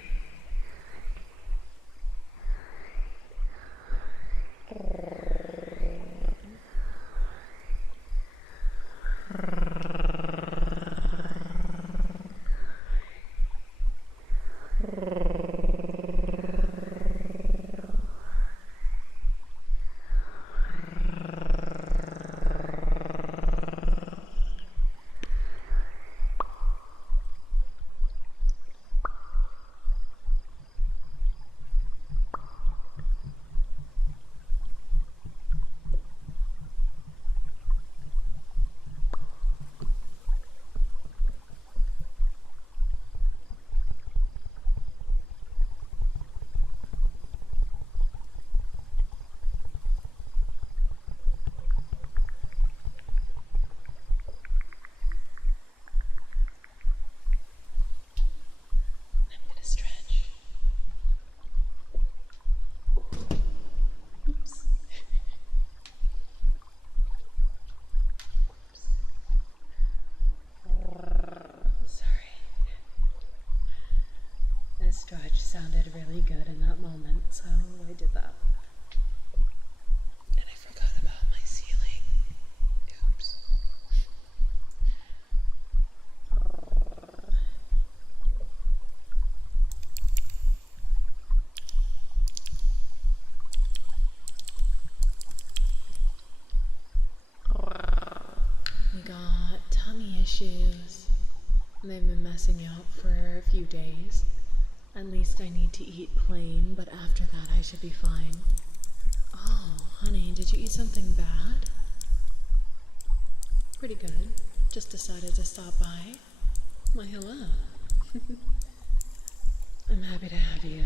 issues. They've been messing me up for a few days. At least I need to eat plain, but after that I should be fine. Oh, honey, did you eat something bad? Pretty good. Just decided to stop by. Why, hello. I'm happy to have you.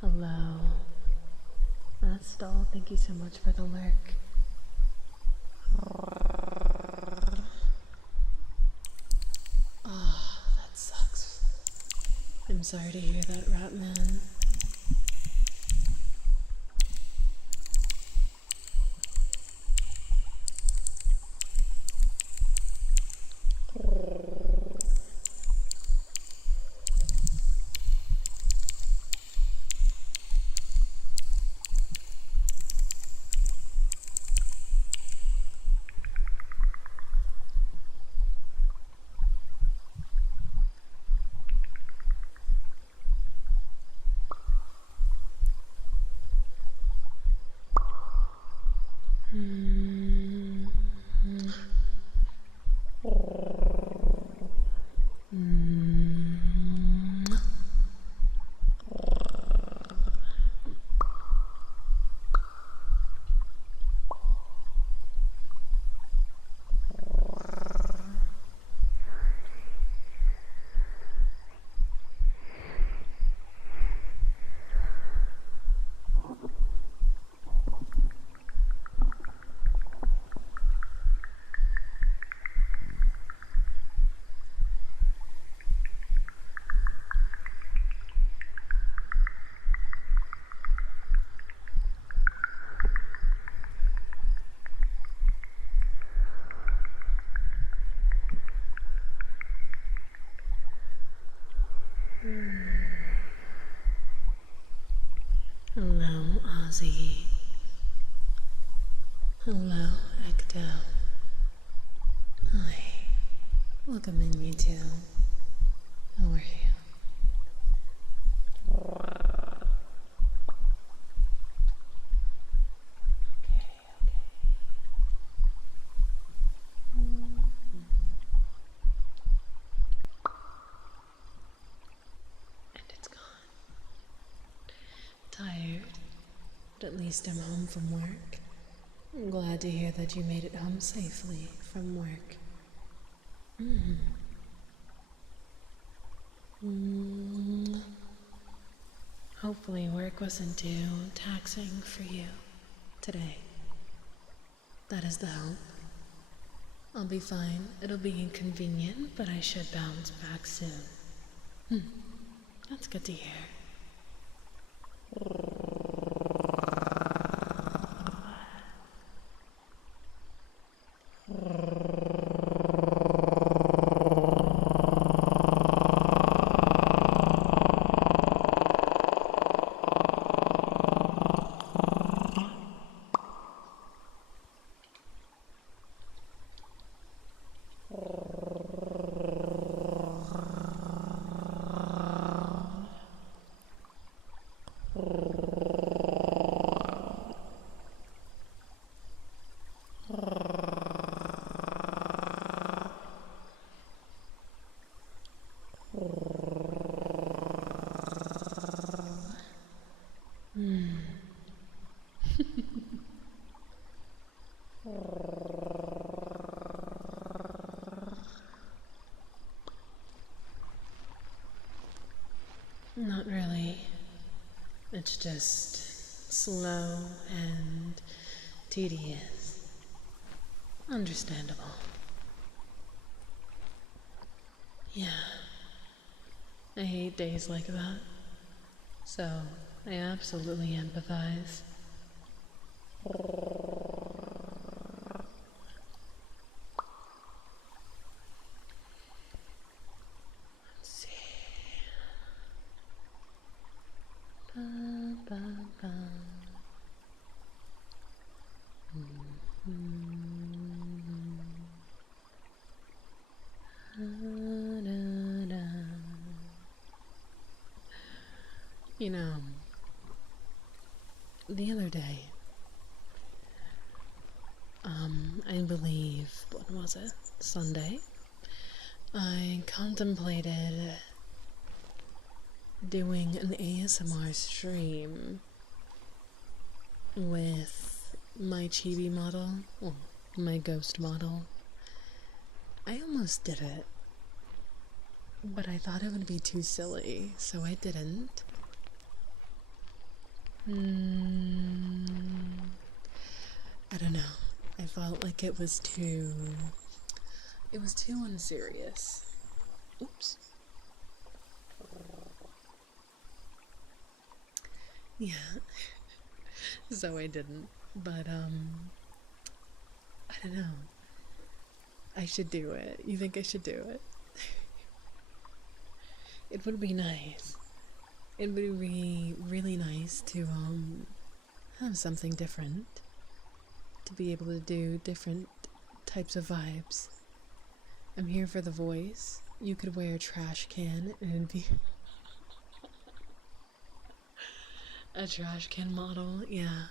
Hello. Astal, thank you so much for the lurk. Oh, that sucks. I'm sorry to hear that, Ratman. Hello, Ozzy. Hello, Ecto. Hi. Welcome in, you two. How are you? And it's gone. Tired, but at least I'm home from work. I'm glad to hear that you made it home safely from work. Hopefully work wasn't too taxing for you today. That is the hope. I'll be fine. It'll be inconvenient, but I should bounce back soon. That's good to hear. Not really. It's just slow and tedious. Understandable. Yeah. I hate days like that. So, I absolutely empathize. Let's see. Ba, ba, ba. Da, da, da. You know, the other day, I believe, what was it? Sunday? I contemplated doing an ASMR stream with my chibi model, well, my ghost model. I almost did it, but I thought it would be too silly, so I didn't. I don't know. I felt like it was too unserious. Oops. Yeah. So I didn't. But I don't know. I should do it. You think I should do it? It would be nice. It would be really nice to have something different. To be able to do different types of vibes. I'm here for the voice. You could wear a trash can and it'd be a trash can model, yeah.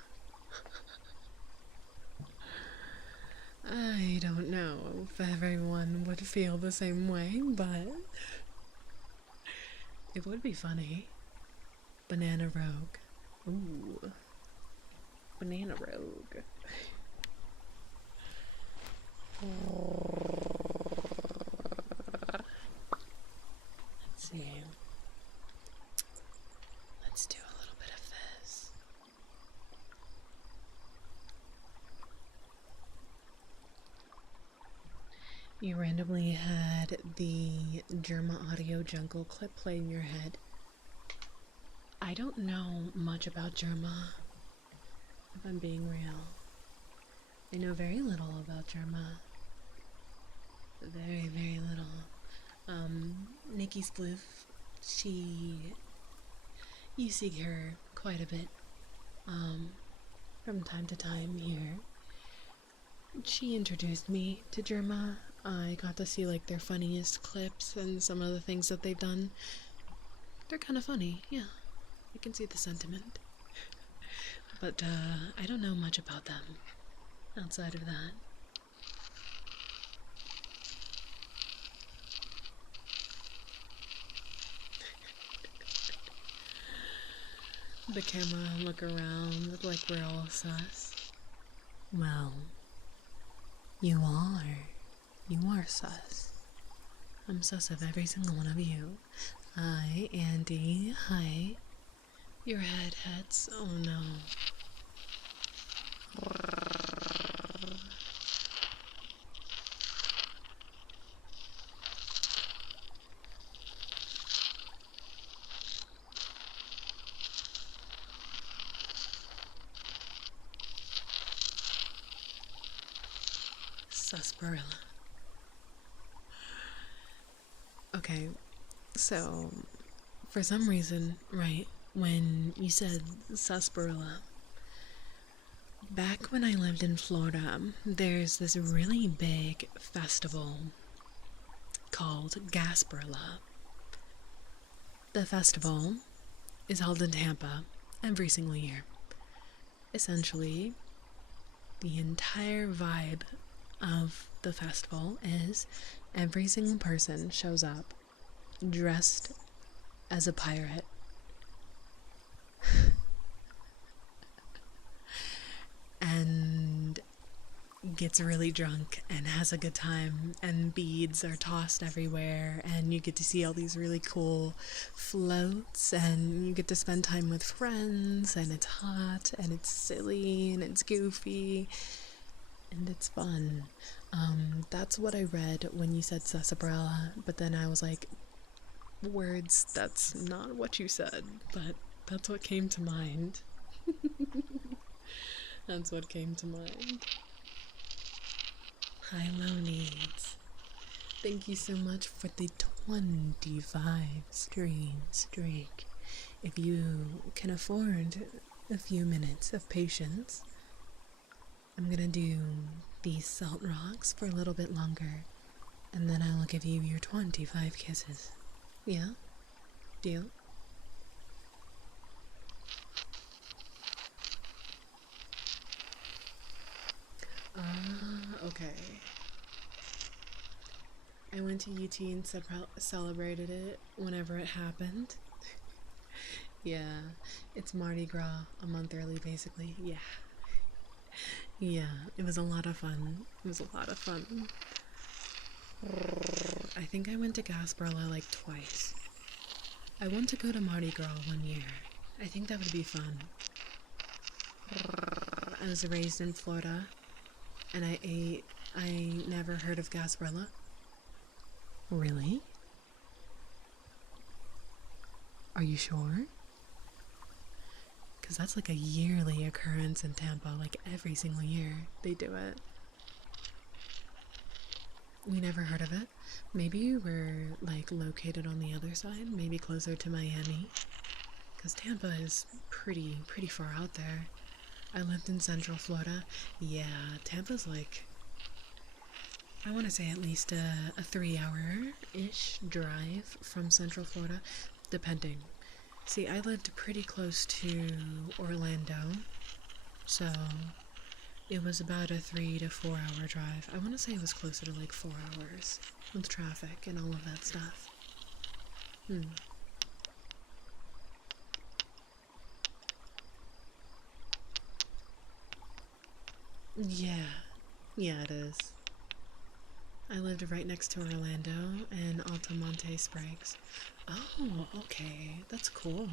I don't know if everyone would feel the same way, but it would be funny. Banana Rogue. Ooh. Banana Rogue. Let's see. Let's do a little bit of this. You randomly had the Germa Audio Jungle clip play in your head. I don't know much about Germa, if I'm being real. I know very little about Germa. Very, very little. Nikki Sploof, you see her quite a bit, from time to time here. She introduced me to Germa. I got to see, like, their funniest clips and some of the things that they've done. They're kind of funny, yeah. I can see the sentiment. But, I don't know much about them outside of that. The camera look around like we're all sus. Well, you are sus. I'm sus of every single one of you. Hi, Andy. Hi. Your heads. Oh no. Sarsaparilla. Okay, so for some reason, right, when you said sarsaparilla, back when I lived in Florida, there's this really big festival called Gasparilla. The festival is held in Tampa every single year. Essentially, the entire vibe of the festival is every single person shows up dressed as a pirate. And gets really drunk and has a good time, and beads are tossed everywhere, and you get to see all these really cool floats, and you get to spend time with friends, and it's hot and it's silly and it's goofy and it's fun. That's what I read when you said sarsaparilla, but then I was like, words, that's not what you said, but that's what came to mind. That's what came to mind. Hi, Low Needs. Thank you so much for the 25 streams, Drake. If you can afford a few minutes of patience, I'm gonna do these salt rocks for a little bit longer, and then I will give you your 25 kisses. Yeah? Deal? Okay. I went to UT and celebrated it whenever it happened. Yeah, it's Mardi Gras a month early, basically. Yeah. Yeah, it was a lot of fun. It was a lot of fun. I think I went to Gasparilla like twice. I want to go to Mardi Gras one year. I think that would be fun. I was raised in Florida, and I never heard of Gasparilla. Really? Are you sure? Because that's like a yearly occurrence in Tampa, like every single year they do it. We never heard of it. Maybe we're like located on the other side, maybe closer to Miami. Because Tampa is pretty far out there. I lived in Central Florida. Yeah, Tampa's like, I want to say at least a 3 hour-ish drive from Central Florida, depending. See, I lived pretty close to Orlando, so it was about a 3 to 4 hour drive. I want to say it was closer to like 4 hours with traffic and all of that stuff. Yeah, yeah, it is. I lived right next to Orlando and Altamonte Springs. Oh, okay, that's cool.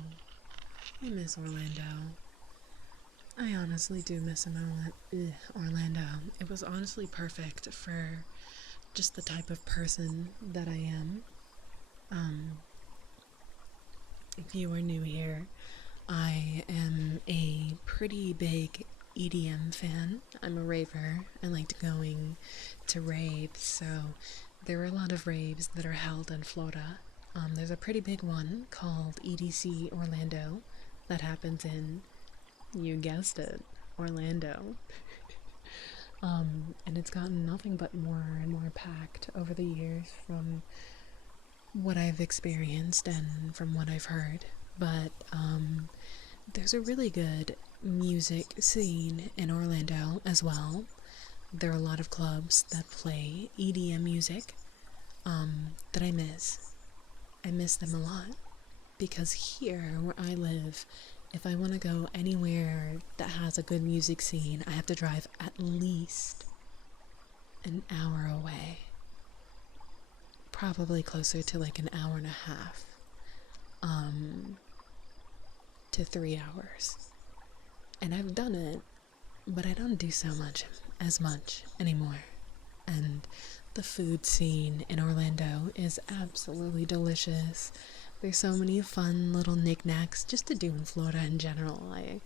I miss Orlando. I honestly do miss Orlando. It was honestly perfect for just the type of person that I am. If you are new here, I am a pretty big EDM fan. I'm a raver. I liked going to raves, so there are a lot of raves that are held in Florida. There's a pretty big one called EDC Orlando that happens in, you guessed it, Orlando. And it's gotten nothing but more and more packed over the years from what I've experienced and from what I've heard. But there's a really good music scene in Orlando as well. There are a lot of clubs that play EDM music that I miss. I miss them a lot because here where I live, if I want to go anywhere that has a good music scene, I have to drive at least an hour away. Probably closer to like an hour and a half to 3 hours. And I've done it, but I don't do so much as much anymore. And the food scene in Orlando is absolutely delicious. There's so many fun little knickknacks just to do in Florida in general. I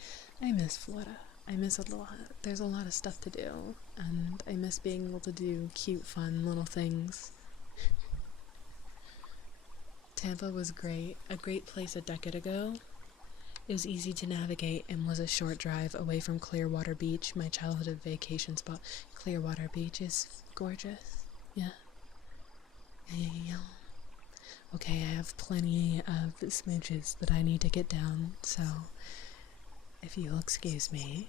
miss Florida. I miss it a lot. There's a lot of stuff to do, and I miss being able to do cute, fun little things. Tampa was great. A great place a decade ago. It was easy to navigate and was a short drive away from Clearwater Beach, my childhood vacation spot. Clearwater Beach is gorgeous. Yeah. Yeah. Okay, I have plenty of smooches that I need to get down, so if you'll excuse me.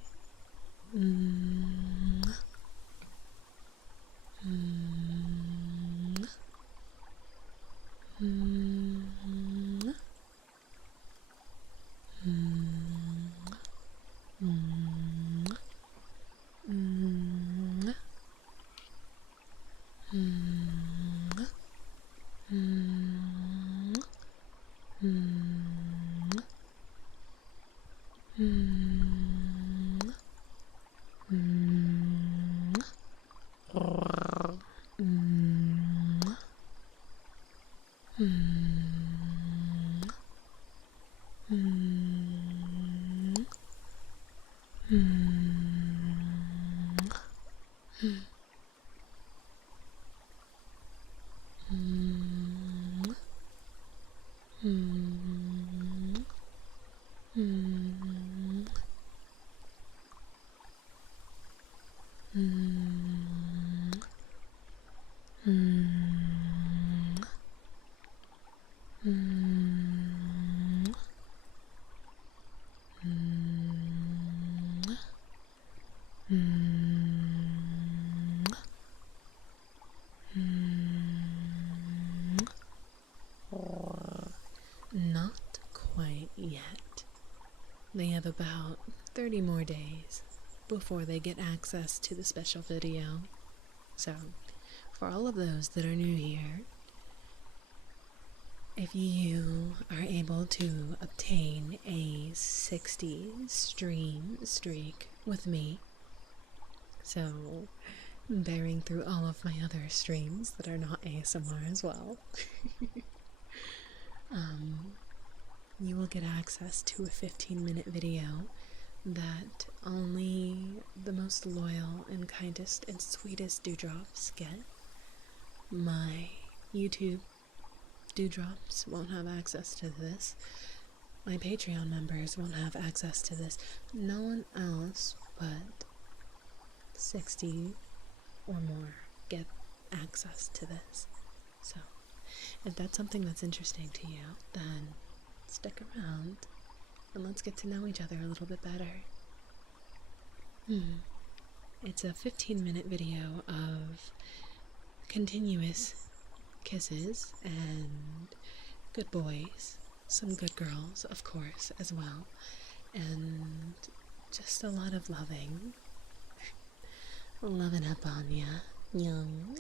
have about 30 more days before they get access to the special video. So, for all of those that are new here, if you are able to obtain a 60 stream streak with me, so bearing through all of my other streams that are not ASMR as well, you will get access to a 15-minute video that only the most loyal and kindest and sweetest dewdrops get. My YouTube dewdrops won't have access to this. My Patreon members won't have access to this. No one else but 60 or more get access to this. So, if that's something that's interesting to you, then stick around and let's get to know each other a little bit better. It's a 15-minute video of continuous kisses and good boys, some good girls, of course, as well, and just a lot of loving up on ya. Young.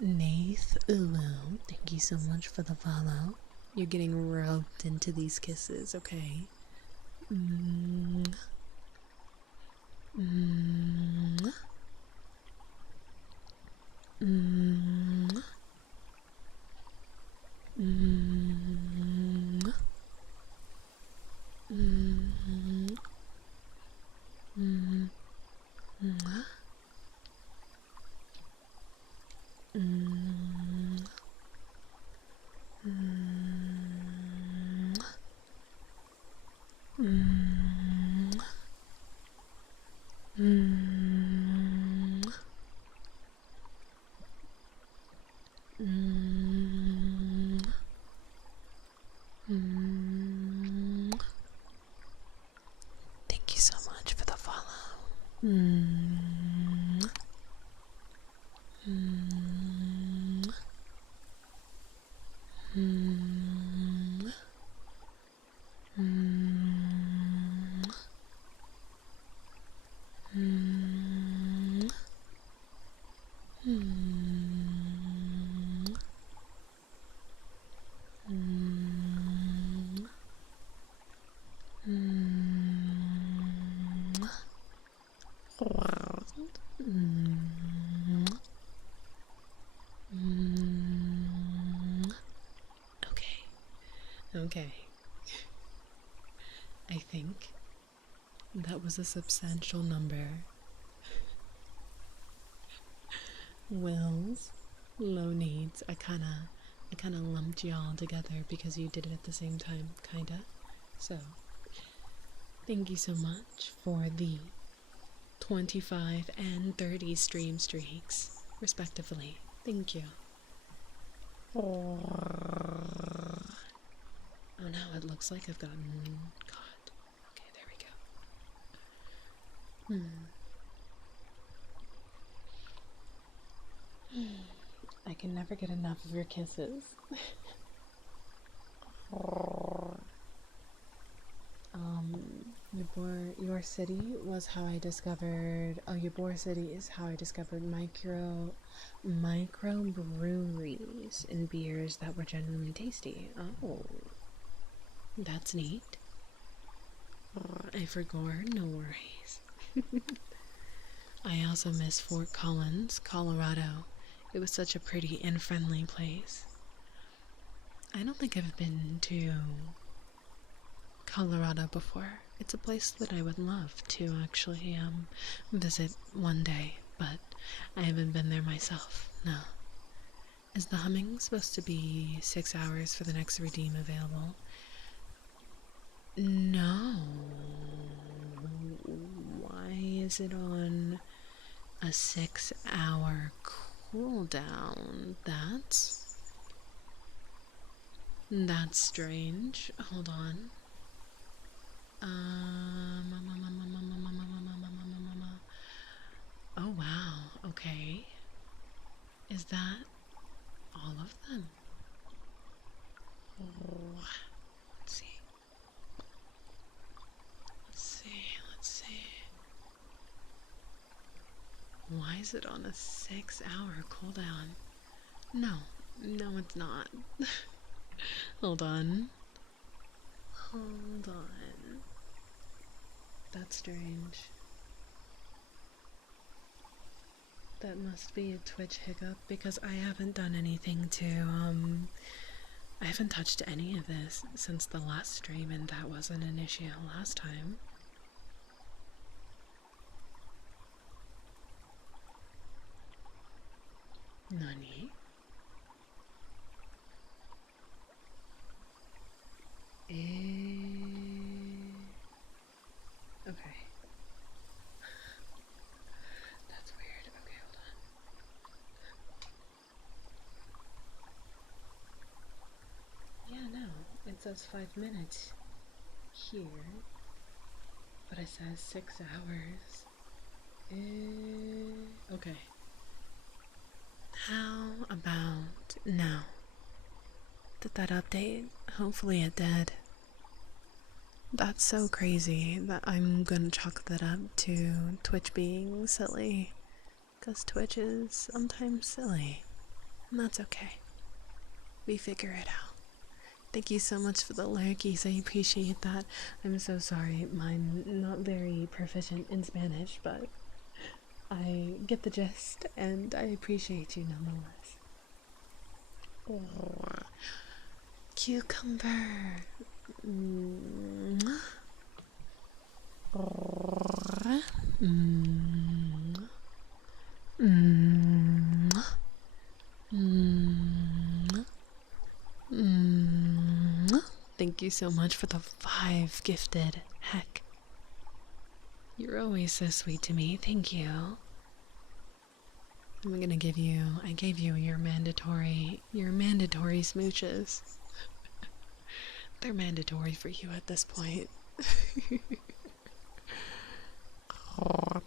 Nath Ulu, thank you so much for the follow. You're getting roped into these kisses, okay? Thank you so much for the follow. Okay. I think that was a substantial number. Wills, low needs. I kinda lumped y'all together because you did it at the same time, kinda. So, thank you so much for the 25 and 30 stream streaks, respectively. Thank you. Oh no, it looks like I've gotten caught. Okay, there we go. I can never get enough of your kisses. Your city was how I discovered. Oh, Ybor City is how I discovered micro breweries and beers that were genuinely tasty. Oh, that's neat. I forgot. No worries. I also miss Fort Collins, Colorado. It was such a pretty and friendly place. I don't think I've been to Colorado before. It's a place that I would love to actually visit one day, but I haven't been there myself. No. Is the humming supposed to be 6 hours for the next redeem available? No. Why is it on a 6-hour cooldown? That's strange. Hold on. Oh wow, okay. Is that all of them? Oh, let's see. Let's see. Why is it on a 6-hour cooldown? No, no, it's not. Hold on. Hold on. That's strange. That must be a Twitch hiccup because I haven't done anything to, I haven't touched any of this since the last stream, and that wasn't an issue last time. Nani? Okay. That's weird. Okay, hold on. Yeah, no. It says 5 minutes here, but it says 6 hours. Okay. How about now? Did that update? Hopefully it did. That's so crazy that I'm gonna chalk that up to Twitch being silly. Because Twitch is sometimes silly. And that's okay. We figure it out. Thank you so much for the lurkies. I appreciate that. I'm so sorry. I'm not very proficient in Spanish, but I get the gist and I appreciate you nonetheless. Oh, cucumber. Mm. Mm. Mm. Mm. Mm. Thank you so much for the 5 gifted. Heck. You're always so sweet to me. Thank you. I'm gonna give you, I gave you your mandatory smooches. They're mandatory for you at this point.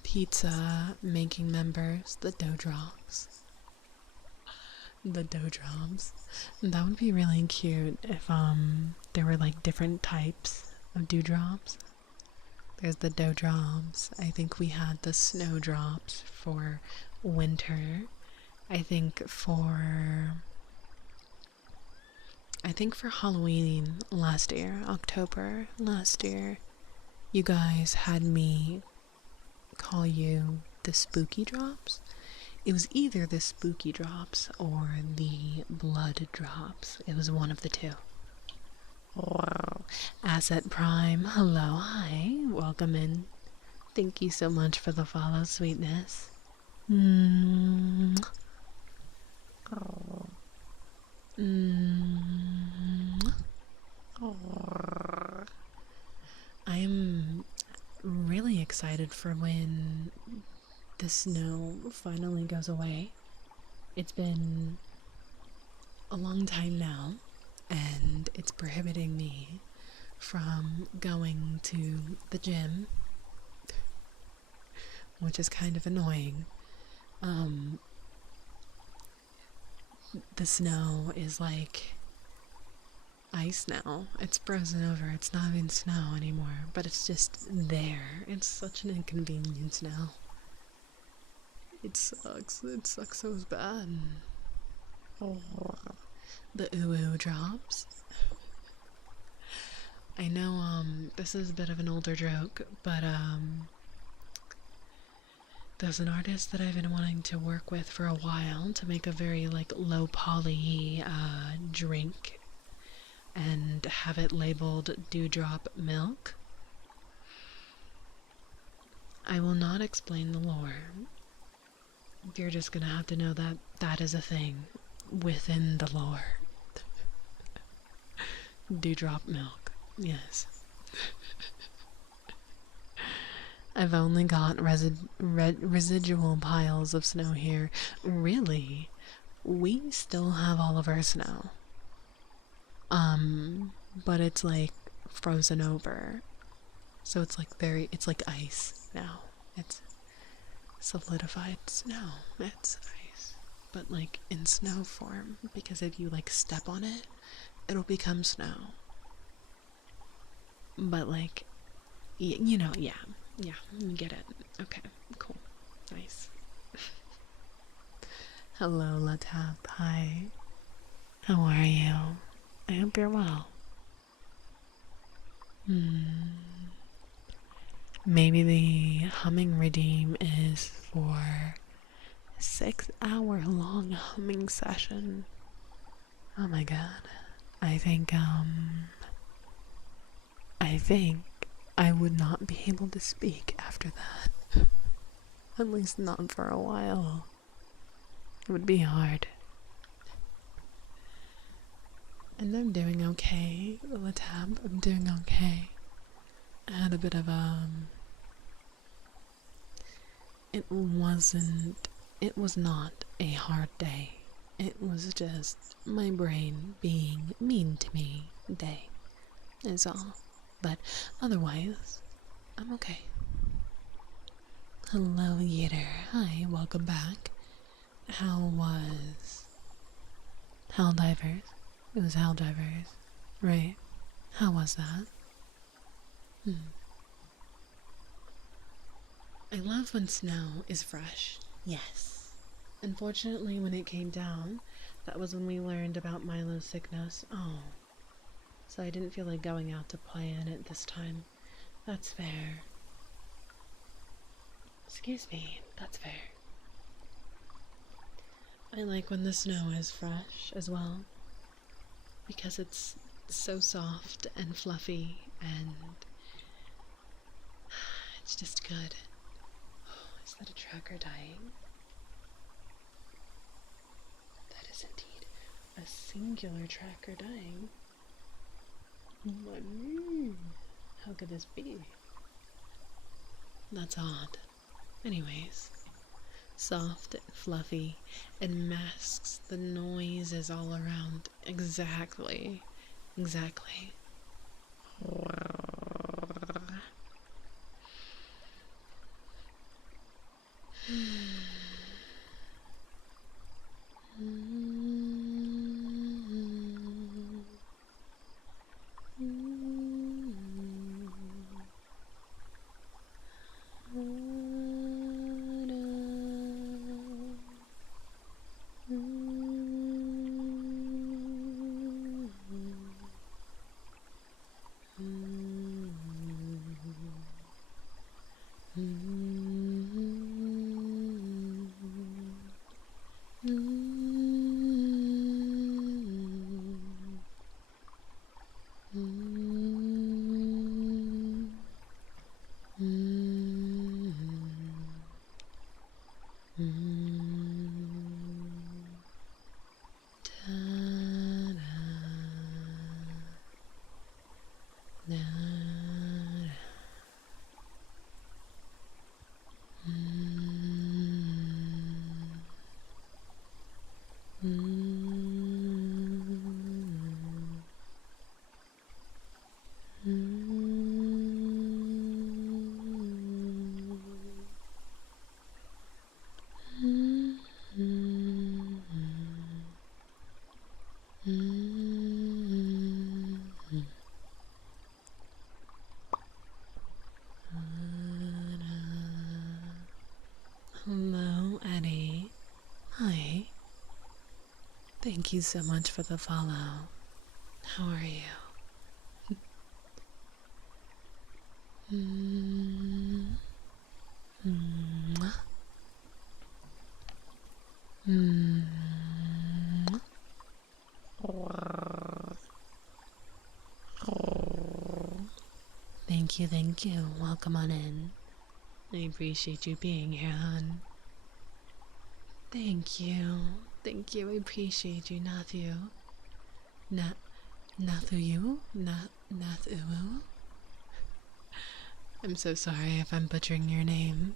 Pizza making members, the dough drops. The dough drops. That would be really cute if there were like different types of dewdrops. There's the dough drops. I think we had the snow drops for winter. I think for Halloween last year, October last year, you guys had me call you the spooky drops. It was either the spooky drops or the blood drops. It was one of the two. Asset Prime, hello, hi, welcome in. Thank you so much for the follow, sweetness. Mm. Mm. I'm really excited for when the snow finally goes away. It's been a long time now, and it's prohibiting me from going to the gym, which is kind of annoying. The snow is like ice now. It's frozen over. It's not even snow anymore, but it's just there. It's such an inconvenience now. It sucks. It sucks so bad. Oh. The ooh drops. I know, this is a bit of an older joke, but, there's an artist that I've been wanting to work with for a while to make a very, like, low poly, drink and have it labeled Dewdrop Milk. I will not explain the lore. You're just gonna have to know that that is a thing within the lore. Dewdrop Milk, yes. I've only got residual piles of snow here. Really? We still have all of our snow. But it's like frozen over. So it's like it's like ice now. It's solidified snow. It's ice. But like in snow form, because if you like step on it, it'll become snow. But like, you know, yeah, you get it. Okay, cool, nice. Hello, Latab. Hi. How are you? I hope you're well. Maybe the humming redeem is for 6 hour long humming session. Oh my god. I think I would not be able to speak after that. At least not for a while. It would be hard. And I'm doing okay, Latab. I'm doing okay. I had a bit of it was not a hard day. It was just my brain being mean to me day is all. But otherwise, I'm okay. Hello, Yeater. Hi, welcome back. How was Helldivers? It was Helldivers, right? How was that? I love when snow is fresh. Yes. Unfortunately, when it came down, that was when we learned about Milo's sickness. Oh. So I didn't feel like going out to play in it this time. That's fair. Excuse me, that's fair. I like when the snow is fresh as well, because it's so soft and fluffy and it's just good. Oh, is that a tracker dying? That is indeed a singular tracker dying. How could this be? That's odd. Anyways, soft and fluffy and masks the noises all around. Exactly. Exactly. Hello, Eddie. Hi. Thank you so much for the follow. How are you? Thank you. Welcome on in. I appreciate you being here, hon. Thank you. Thank you. I appreciate you, Nathu. Nathu? Nathu? I'm so sorry if I'm butchering your name.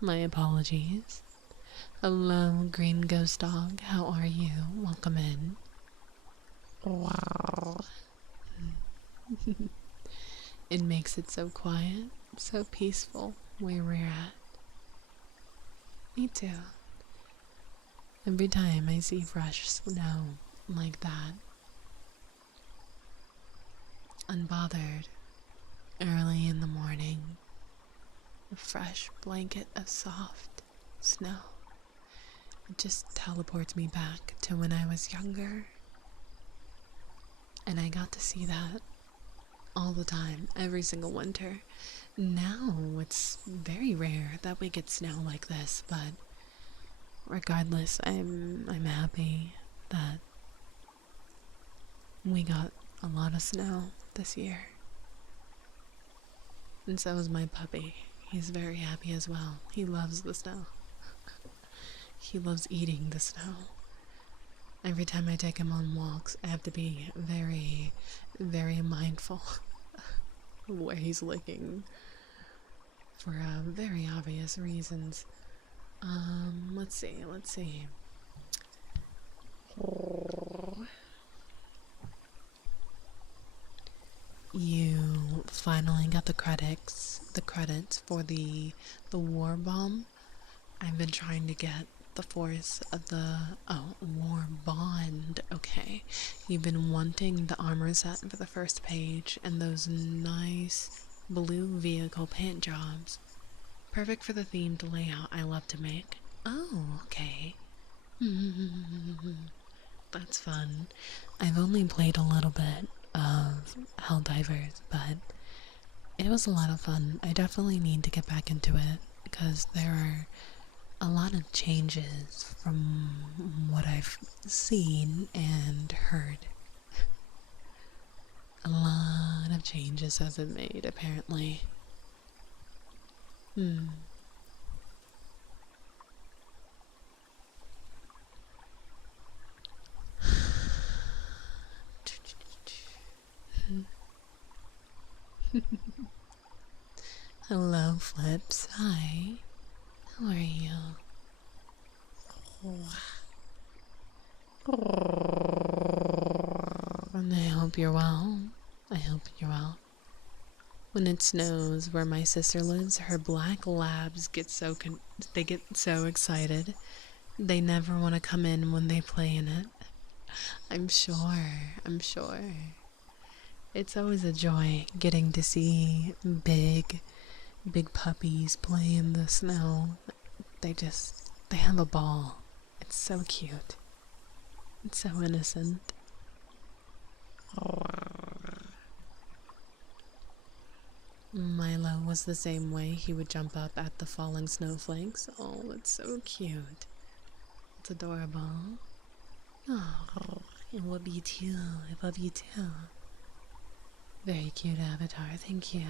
My apologies. Hello, Green Ghost Dog. How are you? Welcome in. It makes it so quiet, so peaceful where we're at. Me too. Every time I see fresh snow like that, unbothered, early in the morning, a fresh blanket of soft snow, it just teleports me back to when I was younger. And I got to see that all the time, every single winter. Now it's very rare that we get snow like this, but regardless, I'm happy that we got a lot of snow this year. And so is my puppy. He's very happy as well. He loves the snow. He loves eating the snow. Every time I take him on walks, I have to be very, very mindful of where he's licking for very obvious reasons. Let's see. You finally got the credits for the war bomb. I've been trying to get the force of the war bond. Okay, you've been wanting the armor set for the first page and those nice blue vehicle paint jobs. Perfect for the themed layout I love to make. Oh, okay. That's fun. I've only played a little bit of Helldivers, but it was a lot of fun. I definitely need to get back into it because there are a lot of changes from what I've seen and heard. A lot of changes have been made, apparently. Hello, Flips. Hi. How are you? And I hope you're well. I hope you're well. When it snows where my sister lives, her black labs get so excited. They never want to come in when they play in it. I'm sure. It's always a joy getting to see big puppies play in the snow. They have a ball. It's so cute. It's so innocent. Milo was the same way. He would jump up at the falling snowflakes. Oh, it's so cute. It's adorable. Oh, I love you too. I love you too. Very cute avatar. Thank you.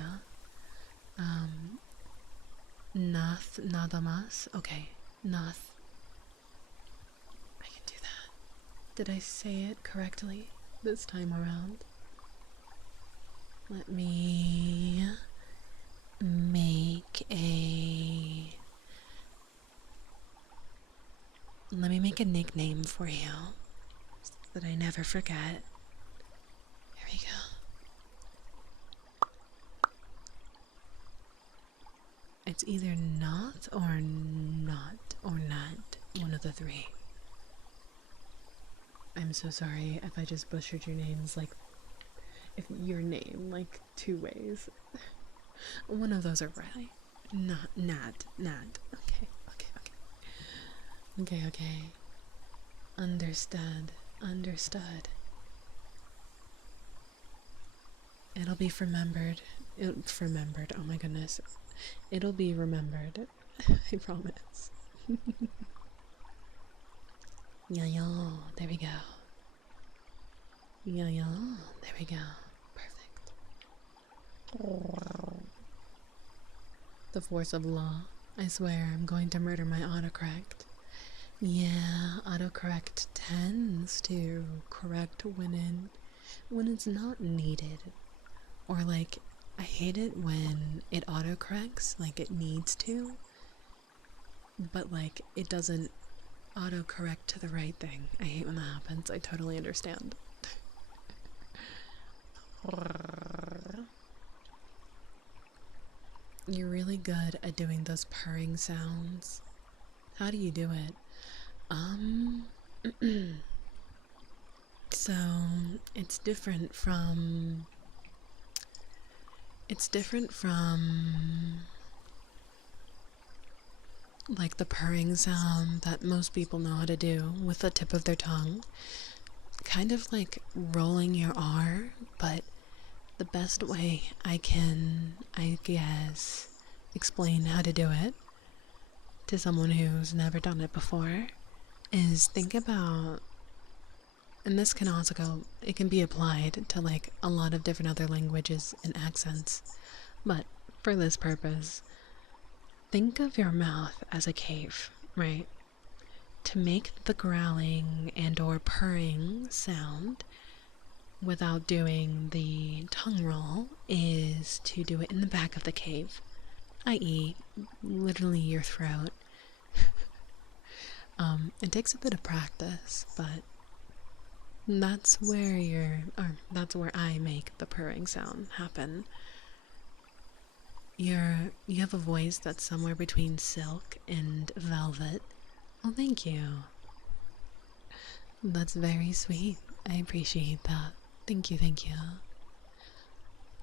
Nath Nadamas. Okay, Nath. I can do that. Did I say it correctly this time around? Let me make a nickname for you so that I never forget. Here we go. It's either not or not or not. One of the three. I'm so sorry if I just butchered your names if your name like 2 ways. One of those are right. Not. Okay. Understood. It'll be remembered. Oh my goodness. It'll be remembered. I promise. Yeah, there we go. Yeah, there we go. Perfect. The force of law. I swear I'm going to murder my autocorrect. Yeah, autocorrect tends to correct when it's not needed. Or I hate it when it autocorrects like it needs to, but it doesn't autocorrect to the right thing. I hate when that happens. I totally understand. You're really good at doing those purring sounds. How do you do it? Um, so it's different from. It's different from like the purring sound that most people know how to do with the tip of their tongue. Kind of like rolling your R, but the best way I can, I guess, explain how to do it to someone who's never done it before is think about, and this can also go, it can be applied to like a lot of different other languages and accents, but for this purpose, think of your mouth as a cave, right? To make the growling and or purring sound without doing the tongue roll is to do it in the back of the cave, i.e., literally your throat. It takes a bit of practice, but that's where I make the purring sound happen. You have a voice that's somewhere between silk and velvet. Oh, thank you. That's very sweet. I appreciate that. Thank you, thank you.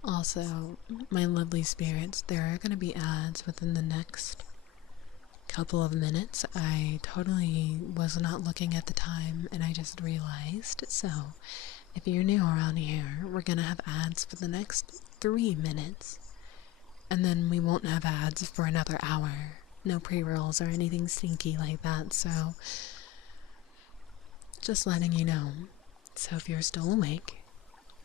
Also, my lovely spirits, there are going to be ads within the next couple of minutes. I totally was not looking at the time and I just realized. So, if you're new around here, we're going to have ads for the next 3 minutes. And then we won't have ads for another hour. No pre-rolls or anything stinky like that, so just letting you know. So if you're still awake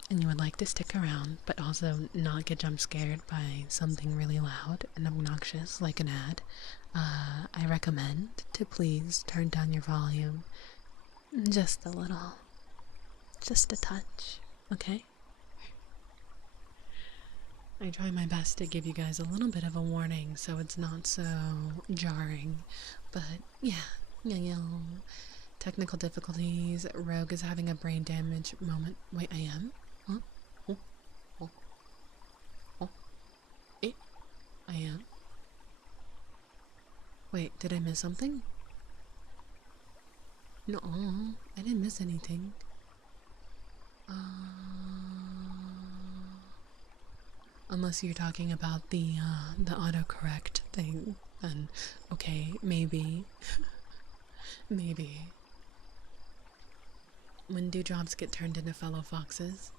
and you would like to stick around, but also not get jump scared by something really loud and obnoxious like an ad, I recommend to please turn down your volume just a little. Just a touch, okay? I try my best to give you guys a little bit of a warning so it's not so jarring. But yeah. Technical difficulties. Rogue is having a brain damage moment. Wait, I am? Huh? Oh, oh, oh. I am? Wait, did I miss something? No, I didn't miss anything. Unless you're talking about the autocorrect thing, then okay, maybe. Maybe. When dewdrops get turned into fellow foxes,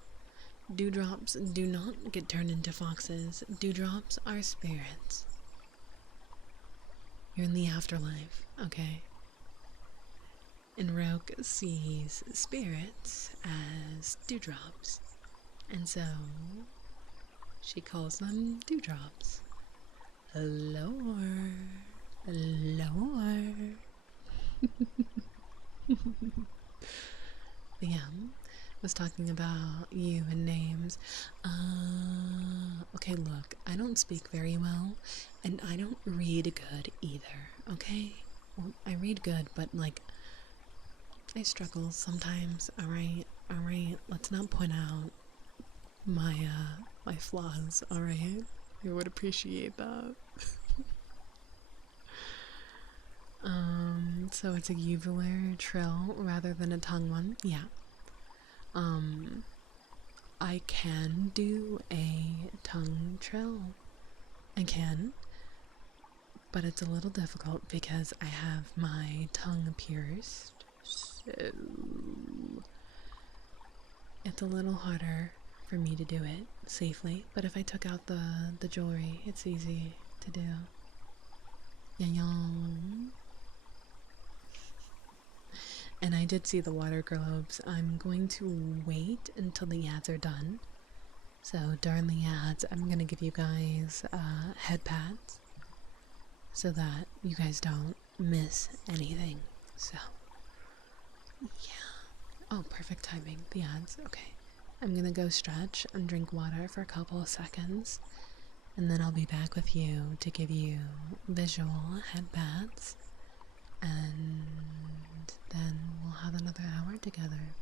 dewdrops do not get turned into foxes. Dewdrops are spirits. You're in the afterlife, okay? And Rogue sees spirits as dewdrops. And so she calls them dewdrops. Lore. Lore. Yeah, was talking about you and names. Okay, look, I don't speak very well, and I don't read good either, okay? Well, I read good, but like, I struggle sometimes, alright? Alright, let's not point out my flaws, alright? You would appreciate that. So it's a uvula trill rather than a tongue one, yeah. I can do a tongue trill. I can, but it's a little difficult because I have my tongue pierced, so it's a little harder for me to do it safely. But if I took out the jewelry, it's easy to do. Yang. And I did see the water globes. I'm going to wait until the ads are done. So during the ads, I'm going to give you guys head pads so that you guys don't miss anything. So, yeah. Oh, perfect timing. The ads. Okay. I'm going to go stretch and drink water for a couple of seconds. And then I'll be back with you to give you visual head pads. And then we'll have another hour together.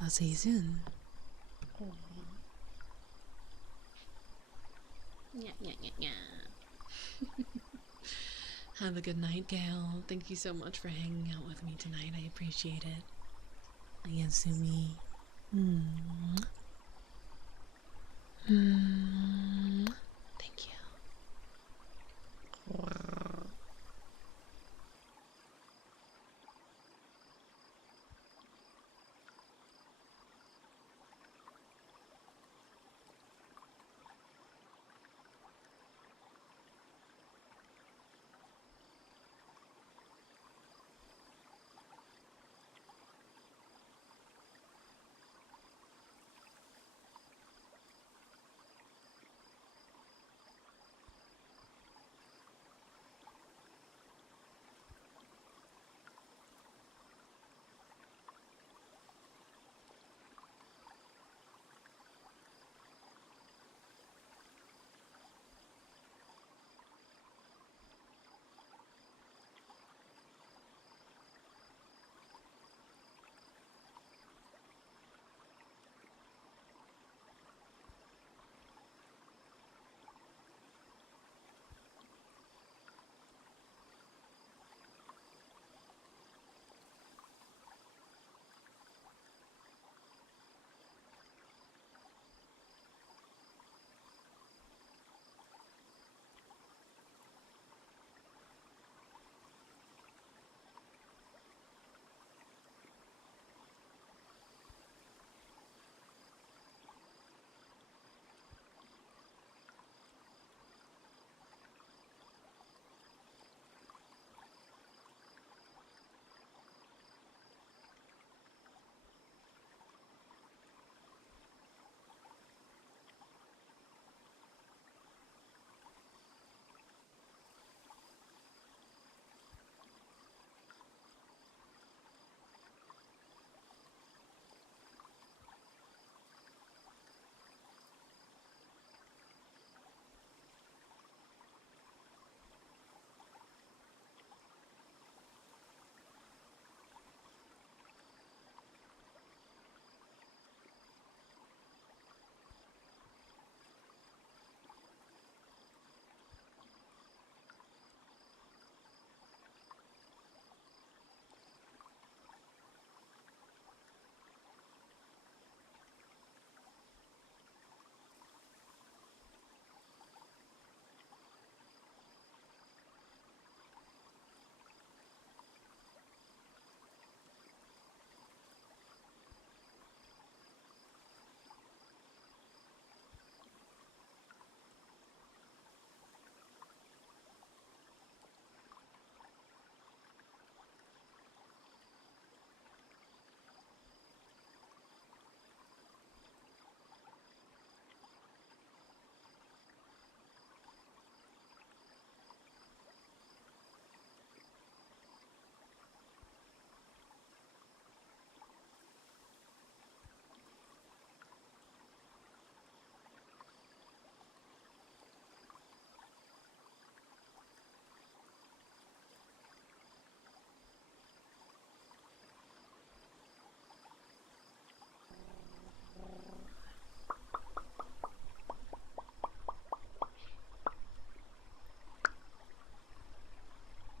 I'll see you soon. Yeah, yeah, yeah, yeah. Have a good night, Gail. Thank you so much for hanging out with me tonight. I appreciate it. Ayasumi. Mm. Mm. Thank you.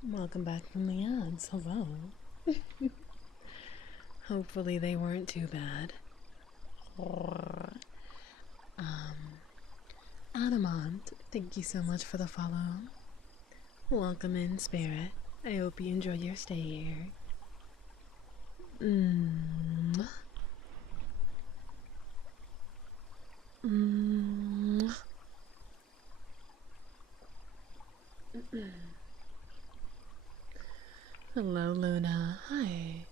Welcome back from the ads. Hello. Hopefully they weren't too bad. Adamant, thank you so much for the follow. Welcome in, Spirit. I hope you enjoy your stay here. Mm. Mm. Hello, Luna. Hi.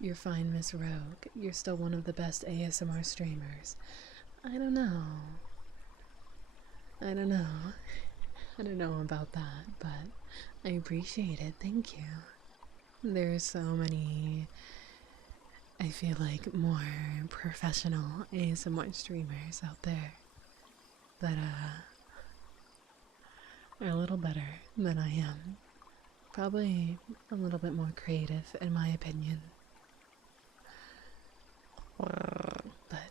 You're fine, Miss Rogue. You're still one of the best ASMR streamers. I don't know. I don't know. I don't know about that, but I appreciate it. Thank you. There's so many, I feel like, more professional ASMR streamers out there that are a little better than I am. Probably a little bit more creative, in my opinion. But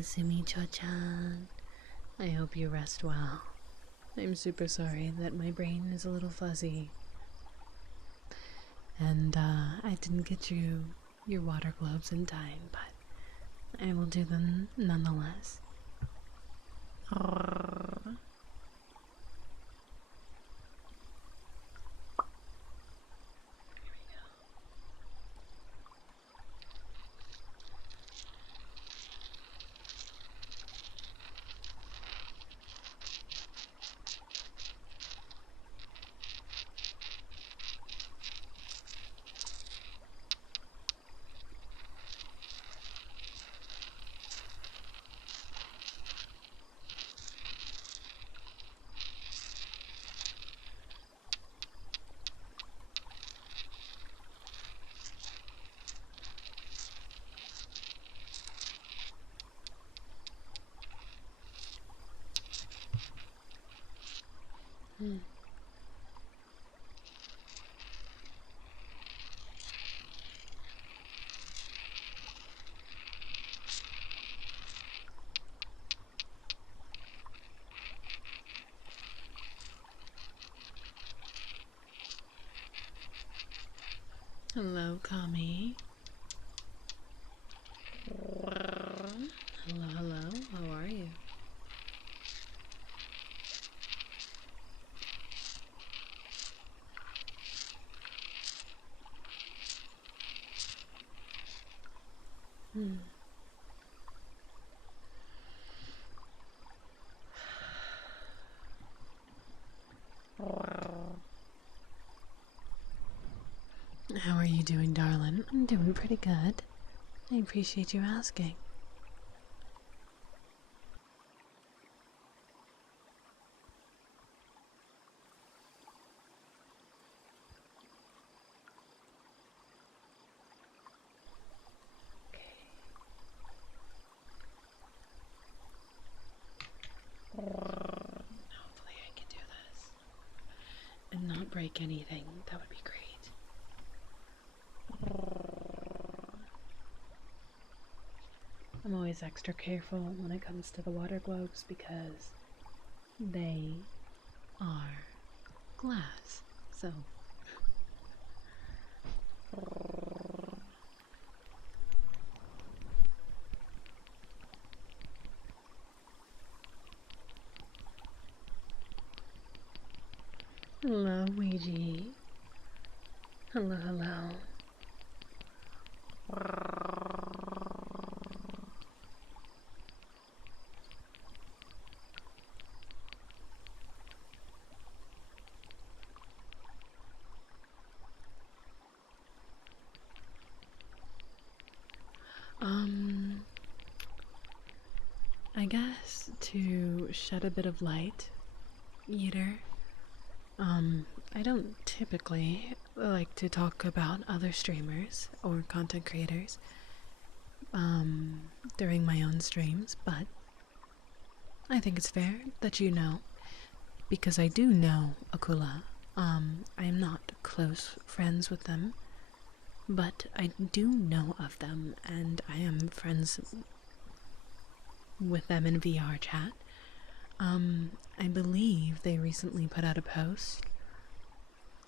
Sumicho-chan. I hope you rest well. I'm super sorry that my brain is a little fuzzy. And I didn't get you your water globes in time, but I will do them nonetheless. Hello, Kami. Hello, hello. How are you? How are you doing, darling? I'm doing pretty good. I appreciate you asking. Hopefully I can do this and not break anything. That would be great. I'm always extra careful when it comes to the water globes because they are glass. So hello, Ouija. Hello, hello. I guess to shed a bit of light, Eater. I don't typically like to talk about other streamers or content creators, during my own streams, but I think it's fair that you know, because I do know Akula. I am not close friends with them, but I do know of them, and I am friends with them in VR chat. I believe they recently put out a post.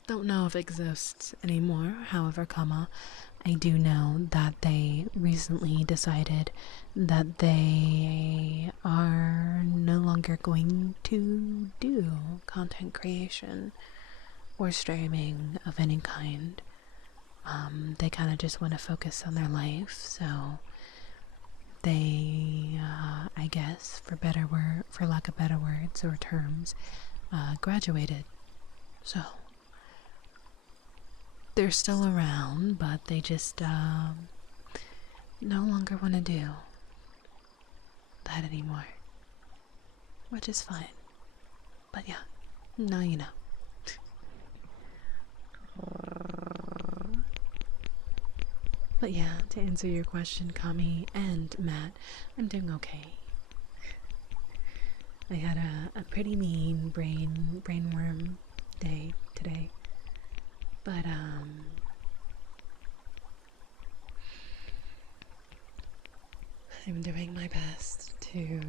Don't know if it exists anymore, however, I do know that they recently decided that they are no longer going to do content creation or streaming of any kind. They kind of just want to focus on their life, so they, I guess, for lack of better words or terms, graduated. So they're still around, but they just no longer want to do that anymore, which is fine. But yeah, now you know. But yeah, to answer your question, Kami and Matt, I'm doing okay. I had a pretty mean brainworm day today, but I'm doing my best to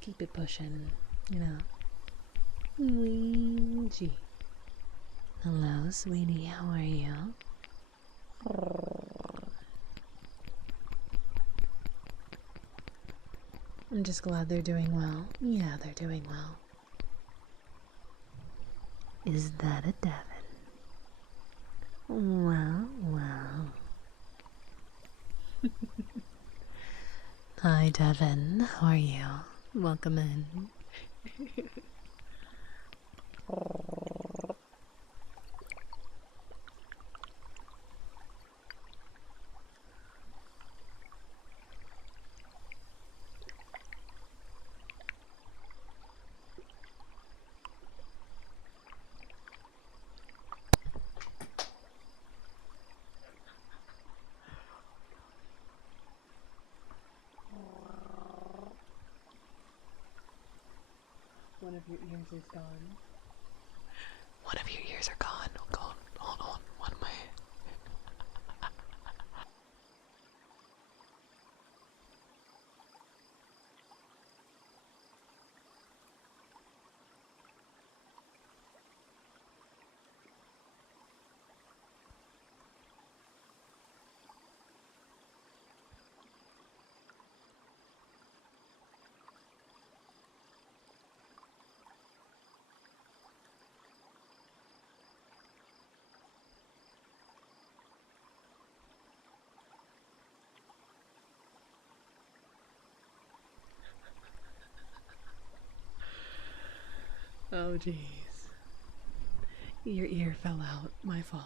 keep it pushing, you know. Luigi. Hello, sweetie, how are you? I'm just glad they're doing well. Yeah, they're doing well. Is that a Devon? Well, well. Hi, Devon. How are you? Welcome in. One of your ears is gone. One of your ears are gone. Gone. Hold on. One way. Oh, jeez. Your ear fell out. My fault.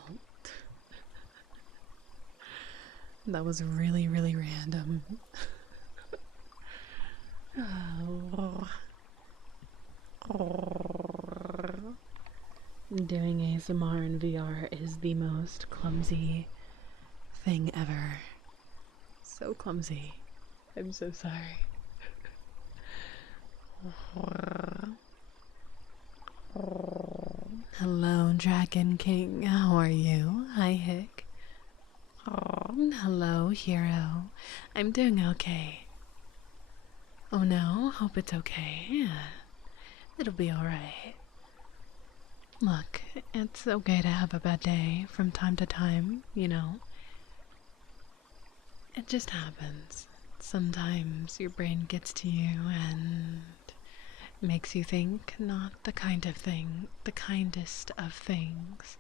That was really, really random. Oh. Doing ASMR in VR is the most clumsy thing ever. So clumsy. I'm so sorry. Hello, Dragon King. How are you? Hi, Hick. Hello, Hero. I'm doing okay. Oh no, hope it's okay. Yeah, it'll be alright. Look, it's okay to have a bad day from time to time, you know. It just happens. Sometimes your brain gets to you and makes you think not the kind of thing, the kindest of things.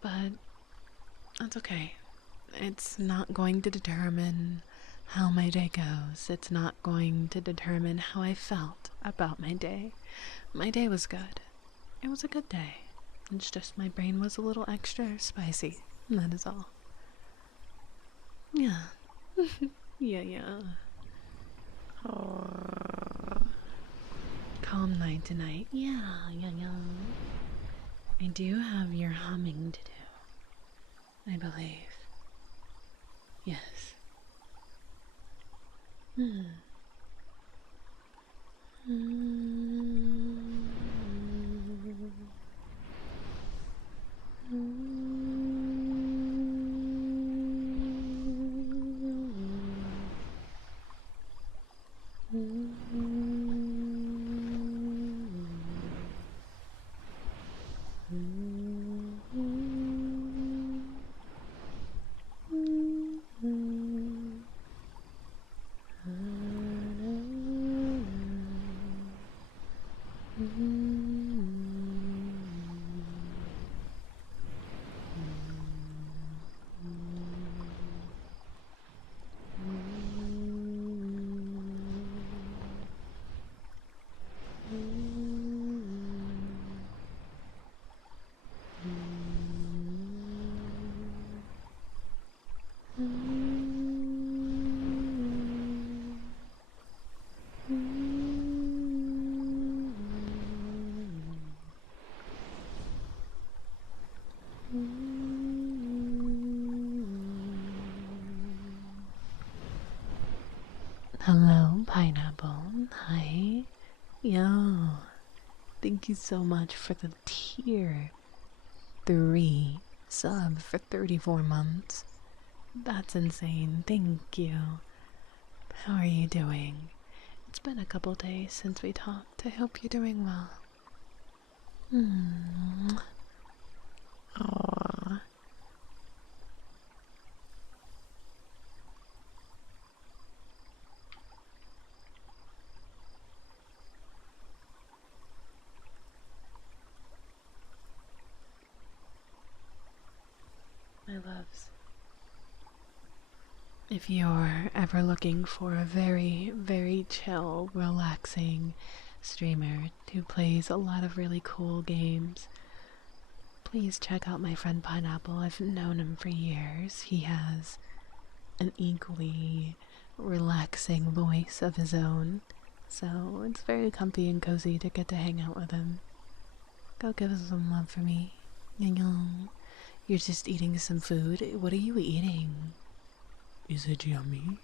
But that's okay. It's not going to determine how my day goes. It's not going to determine how I felt about my day. My day was good. It was a good day. It's just my brain was a little extra spicy. That is all. Yeah. Yeah. Calm night tonight. Yeah. I do have your humming to do, I believe. Yes. Hmm. Hello, Pineapple. Hi. Yo. Thank you so much for the tier 3 sub for 34 months. That's insane. Thank you. How are you doing? It's been a couple days since we talked. I hope you're doing well. Mm. Aw. My loves. If you're ever looking for a very, very chill, relaxing streamer who plays a lot of really cool games, please check out my friend Pineapple. I've known him for years. He has an equally relaxing voice of his own, so it's very comfy and cozy to get to hang out with him. Go give us some love for me. You're just eating some food. What are you eating? Is it yummy?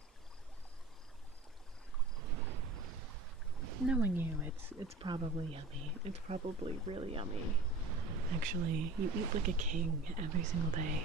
Knowing you, it's probably yummy. It's probably really yummy. Actually, you eat like a king every single day.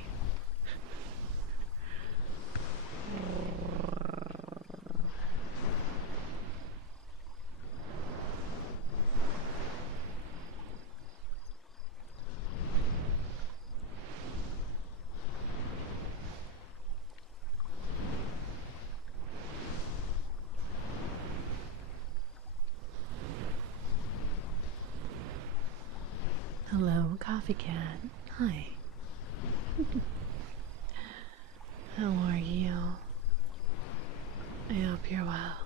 Hello, Coffee Cat. Hi. How are you? I hope you're well.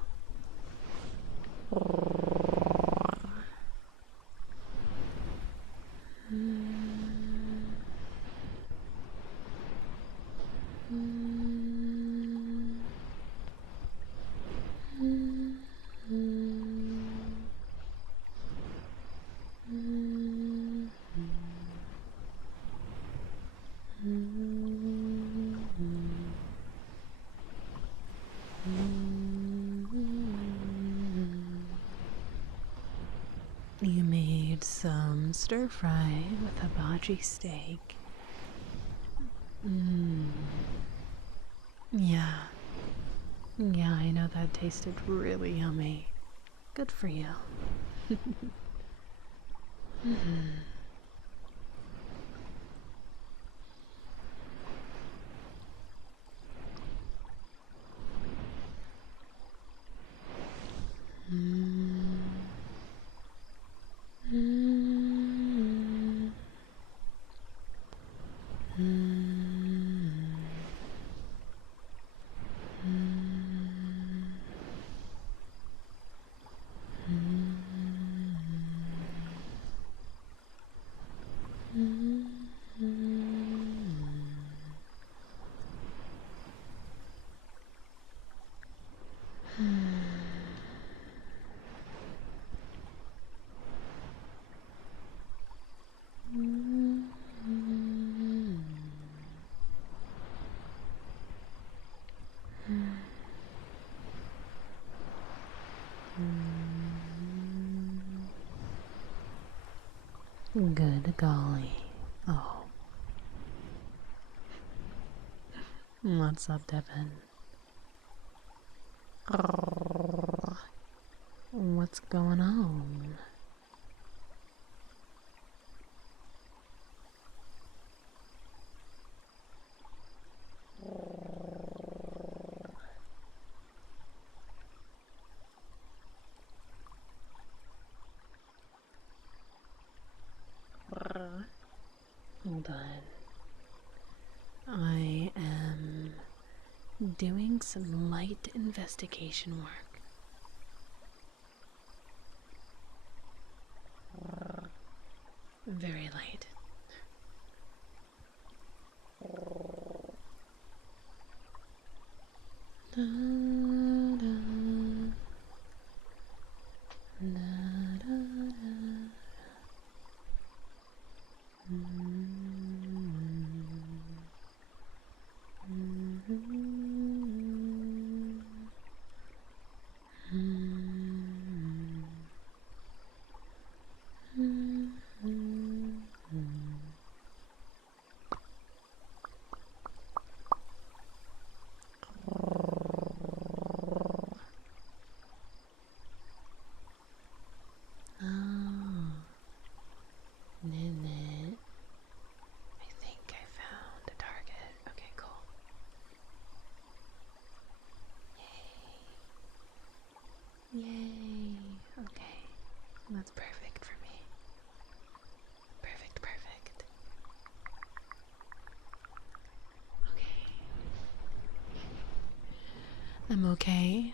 You made some stir fry with hibachi steak. Yeah. Yeah, I know that tasted really yummy. Good for you. Good golly. Oh. What's up, Devin? What's going on? Hold on. I am doing some light investigation work. Very light. Da, da, da, da, da. I'm okay.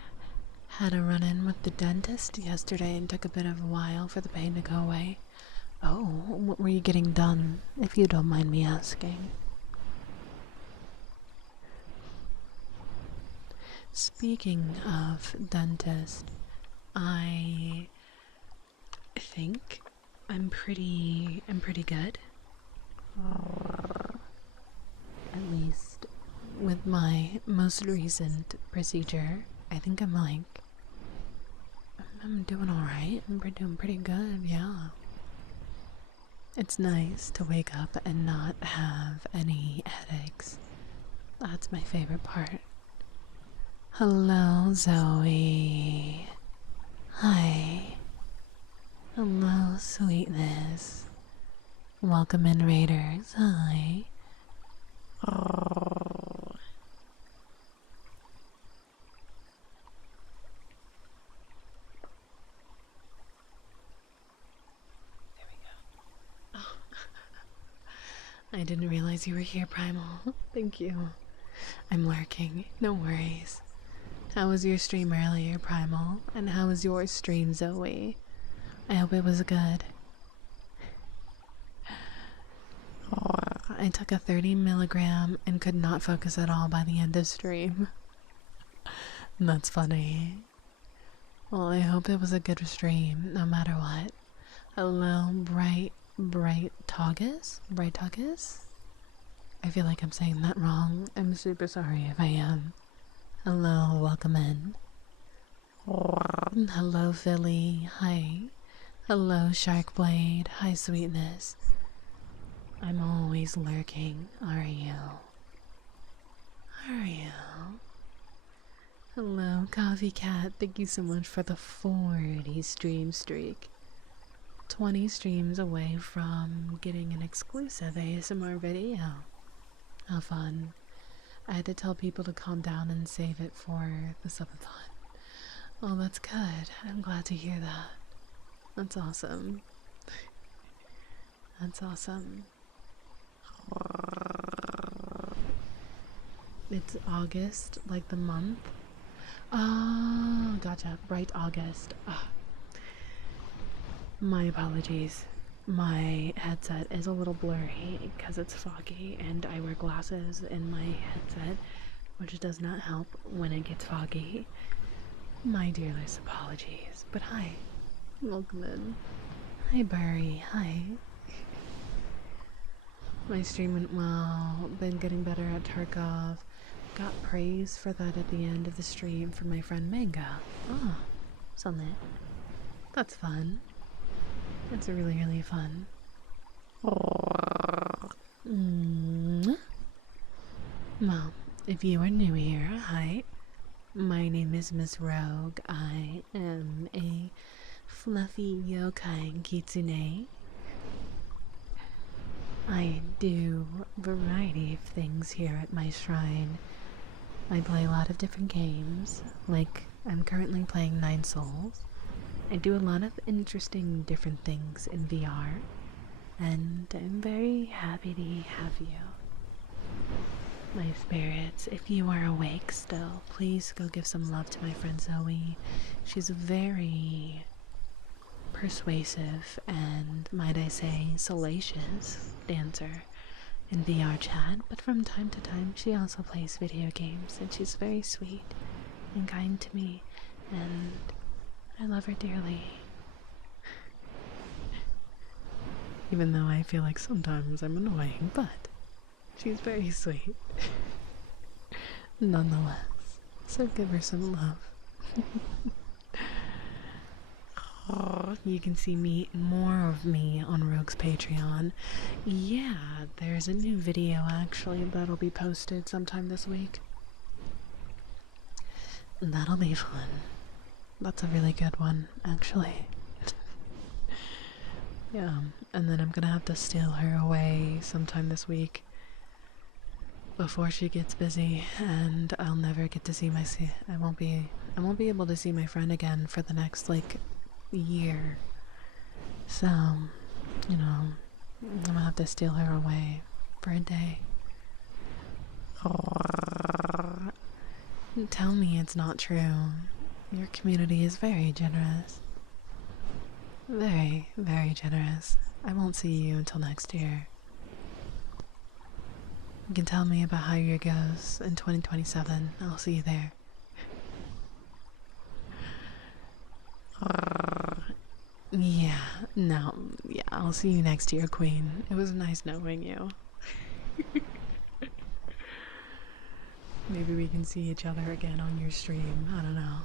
Had a run-in with the dentist yesterday and took a bit of a while for the pain to go away. Oh, what were you getting done, if you don't mind me asking? Speaking of dentist, I think I'm pretty good. At least with my most recent procedure, I think I'm doing alright. I'm doing pretty good, yeah. It's nice to wake up and not have any headaches. That's my favorite part. Hello, Zoe. Hi. Hello, sweetness. Welcome in, Raiders. Hi. I didn't realize you were here, Primal. Thank you. I'm lurking. No worries. How was your stream earlier, Primal? And how was your stream, Zoe? I hope it was good. I took a 30 milligram and could not focus at all by the end of stream. That's funny. Well, I hope it was a good stream, no matter what. Hello, Bright Togus? Bright Togus? I feel like I'm saying that wrong. I'm super sorry if I am. Hello, welcome in. Hello, Philly. Hi. Hello, Sharkblade. Hi, sweetness. I'm always lurking. Are you? Are you? Hello, Coffee Cat. Thank you so much for the 40 stream streak. 20 streams away from getting an exclusive ASMR video. How fun. I had to tell people to calm down and save it for the subathon. Oh, that's good. I'm glad to hear that. That's awesome. That's awesome. It's August, like the month. Oh, gotcha. Bright August. Oh. My apologies. My headset is a little blurry because it's foggy and I wear glasses in my headset, which does not help when it gets foggy. My dearest apologies. But hi. Welcome in. Hi, Barry. Hi. My stream went well. Been getting better at Tarkov. Got praise for that at the end of the stream from my friend Manga. Oh, something. That's fun. That's really, really fun. Well, if you are new here, hi. My name is Miss Rogue. I am a fluffy yokai kitsune. I do a variety of things here at my shrine. I play a lot of different games, like I'm currently playing Nine Souls. I do a lot of interesting different things in VR, and I'm very happy to have you. My spirits, if you are awake still, please go give some love to my friend Zoe. She's a very persuasive and, might I say, salacious dancer in VR chat, but from time to time she also plays video games, and she's very sweet and kind to me, and I love her dearly. Even though I feel like sometimes I'm annoying, but she's very sweet. Nonetheless, so give her some love. Oh, you can see more of me on Rogue's Patreon. Yeah, there's a new video actually that'll be posted sometime this week. That'll be fun. That's a really good one, actually. Yeah, and then I'm gonna have to steal her away sometime this week before she gets busy, and I'll never get to see I won't be able to see my friend again for the next like year. So, you know, I'm gonna have to steal her away for a day. Tell me it's not true. Your community is very generous. Very, very generous. I won't see you until next year. You can tell me about how your year goes in 2027. I'll see you there. Yeah, no, yeah, I'll see you next year, Queen. It was nice knowing you. Maybe we can see each other again on your stream. I don't know.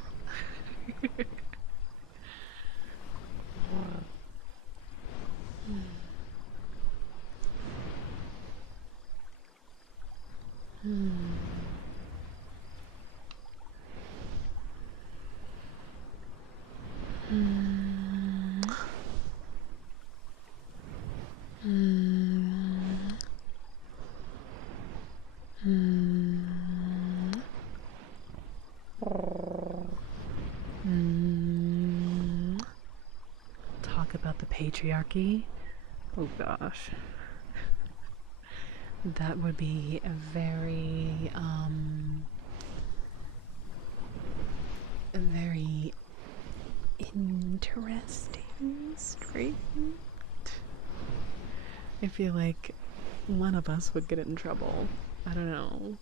Talk about the patriarchy. Oh gosh. That would be a very interesting stream. I feel like one of us would get in trouble. I don't know.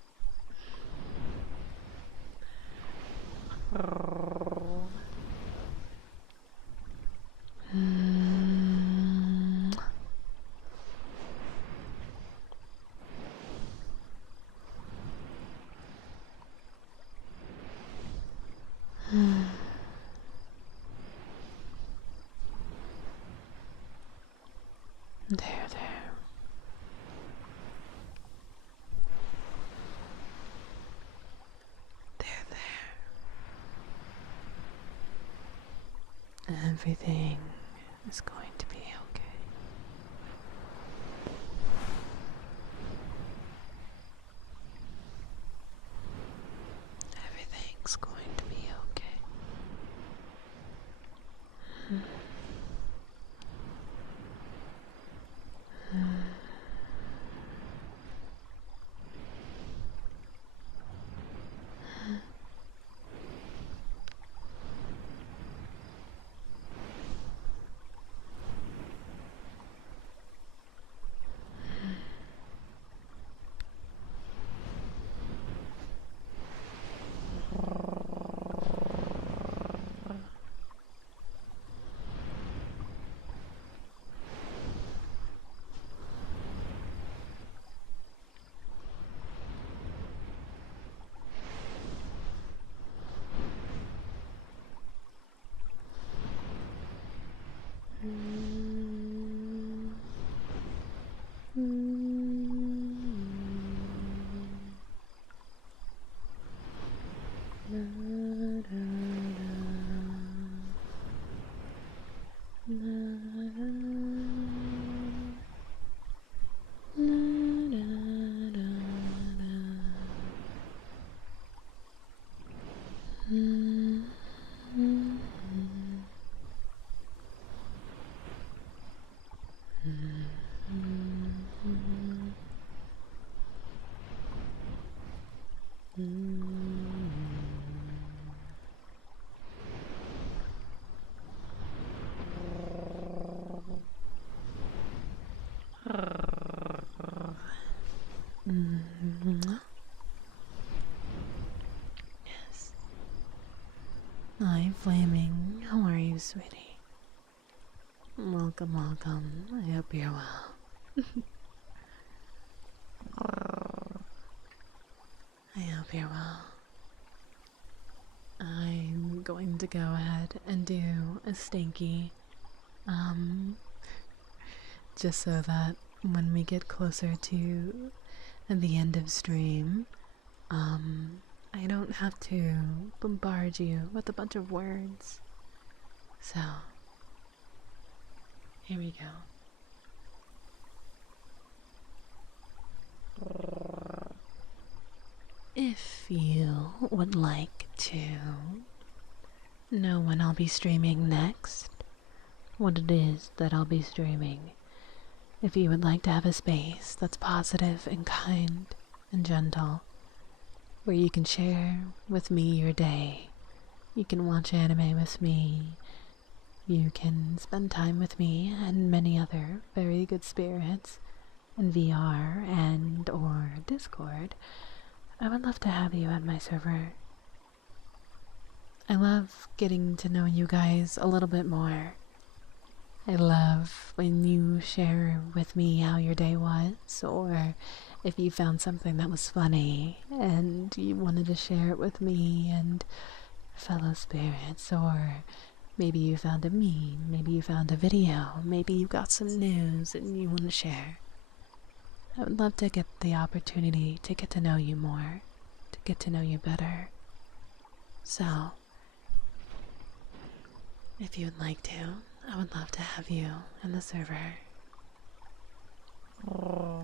There, there. There, there. Everything is going to be okay. Everything's going to be okay. Yes. Hi, Flaming. How are you, sweetie? Welcome, welcome. I hope you're well. I hope you're well. I'm going to go ahead and do a stinky, just so that when we get closer to the end of stream, I don't have to bombard you with a bunch of words. So, here we go. If you would like to know when I'll be streaming next, what it is that I'll be streaming, if you would like to have a space that's positive and kind and gentle, where you can share with me your day. You can watch anime with me. You can spend time with me and many other very good spirits in VR and or Discord. I would love to have you at my server. I love getting to know you guys a little bit more. I love when you share with me how your day was, or if you found something that was funny and you wanted to share it with me and fellow spirits, or maybe you found a meme, maybe you found a video, maybe you got some news and you want to share. I would love to get the opportunity to get to know you more, to get to know you better. So, if you would like to, I would love to have you in the server. Oh.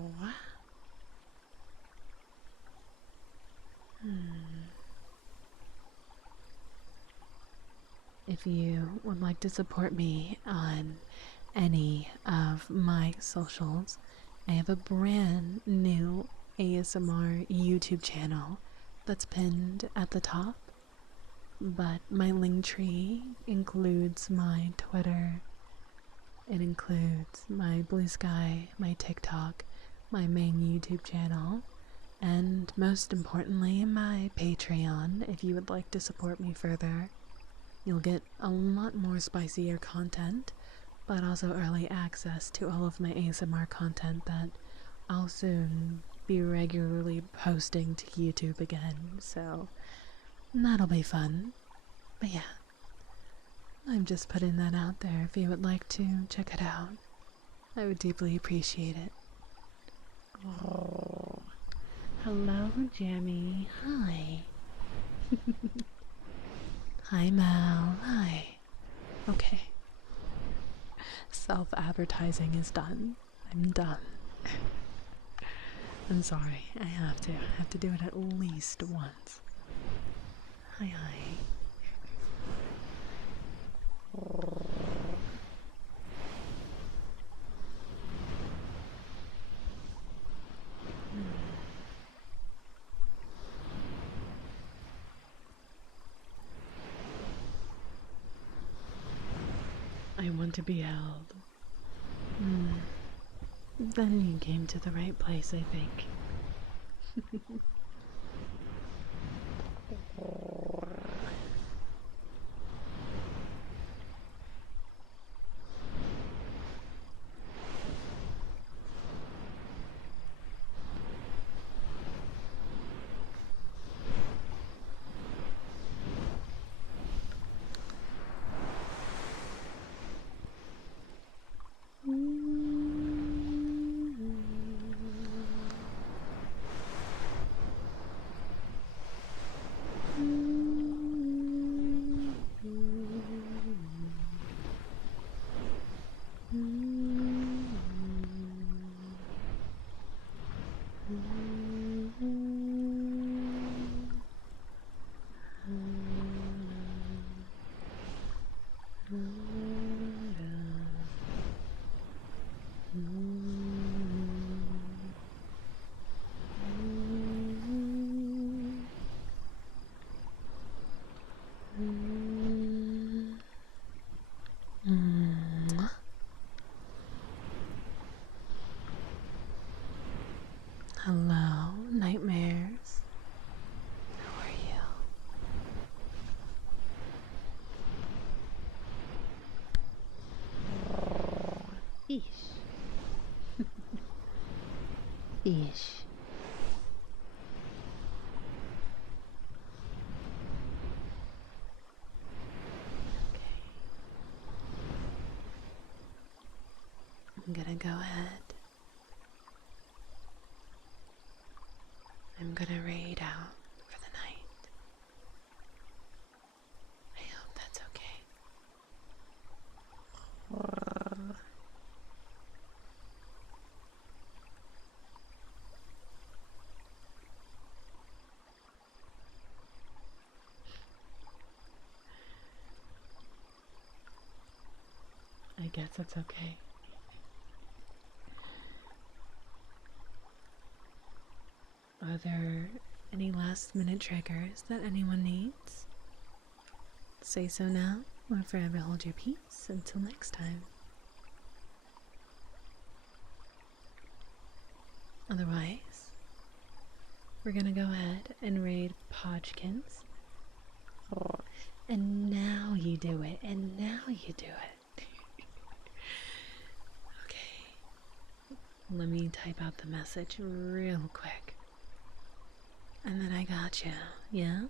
If you would like to support me on any of my socials, I have a brand new ASMR YouTube channel that's pinned at the top. But my link tree includes my Twitter, it includes my Blue Sky, my TikTok, my main YouTube channel, and most importantly, my Patreon if you would like to support me further. You'll get a lot more spicier content, but also early access to all of my ASMR content that I'll soon be regularly posting to YouTube again, so that'll be fun. But yeah, I'm just putting that out there if you would like to check it out. I would deeply appreciate it. Oh. Hello, Jammy. Hi. Hi, Mal. Hi. Okay. Self-advertising is done. I'm done. I'm sorry. I have to do it at least once. Hi, hi. I want to be held. Then you came to the right place, I think. Hello, nightmares. How are you? Ish. Ish. Okay. I'm gonna go ahead. I'm gonna raid out for the night. I hope that's okay. I guess it's okay. Are there Any last minute triggers that anyone needs? Say so now, or forever hold your peace until next time. Otherwise, we're gonna go ahead and raid Podgkins. And now you do it, and now you do it. Okay, let me type out the message real quick. And then I got you, yeah?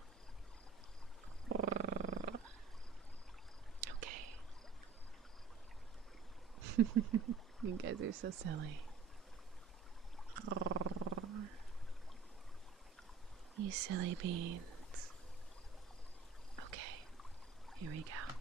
Okay. You guys are so silly. You silly beans. Okay, here we go.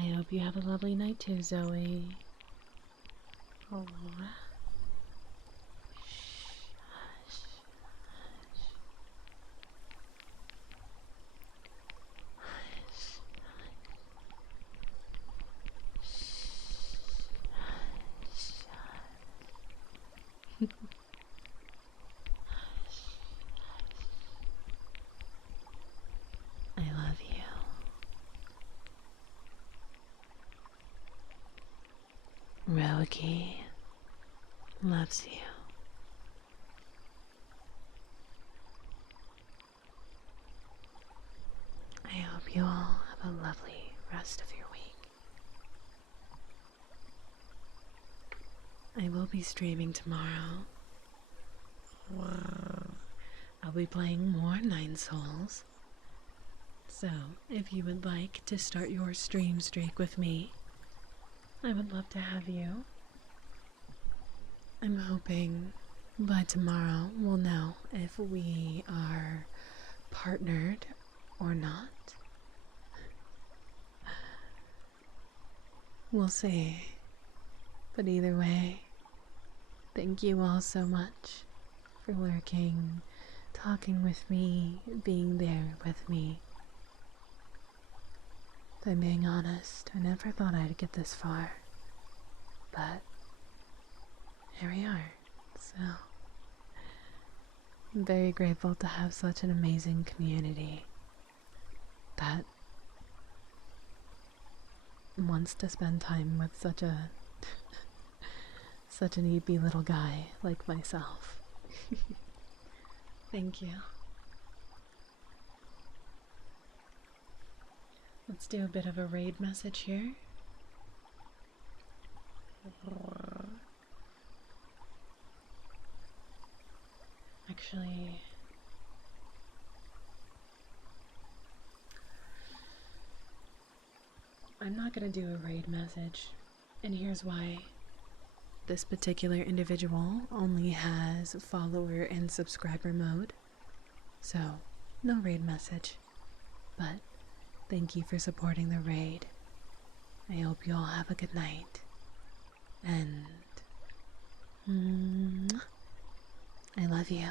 I hope you have a lovely night too, Zoe. Oh. I love you. Roki loves you. I hope you all have a lovely rest of your week. I will be streaming tomorrow. I'll be playing more Nine Souls. So, if you would like to start your stream streak with me, I would love to have you. I'm hoping by tomorrow we'll know if we are partnered or not. We'll see. But either way, thank you all so much for lurking, talking with me, being there with me. If I'm being honest, I never thought I'd get this far. But here we are. So I'm very grateful to have such an amazing community that wants to spend time with such an eepy little guy like myself. Thank you. Let's do a bit of a raid message here. Actually, I'm not gonna do a raid message, and here's why. This particular individual only has follower and subscriber mode, so no raid message. But thank you for supporting the raid. I hope you all have a good night. And I love you.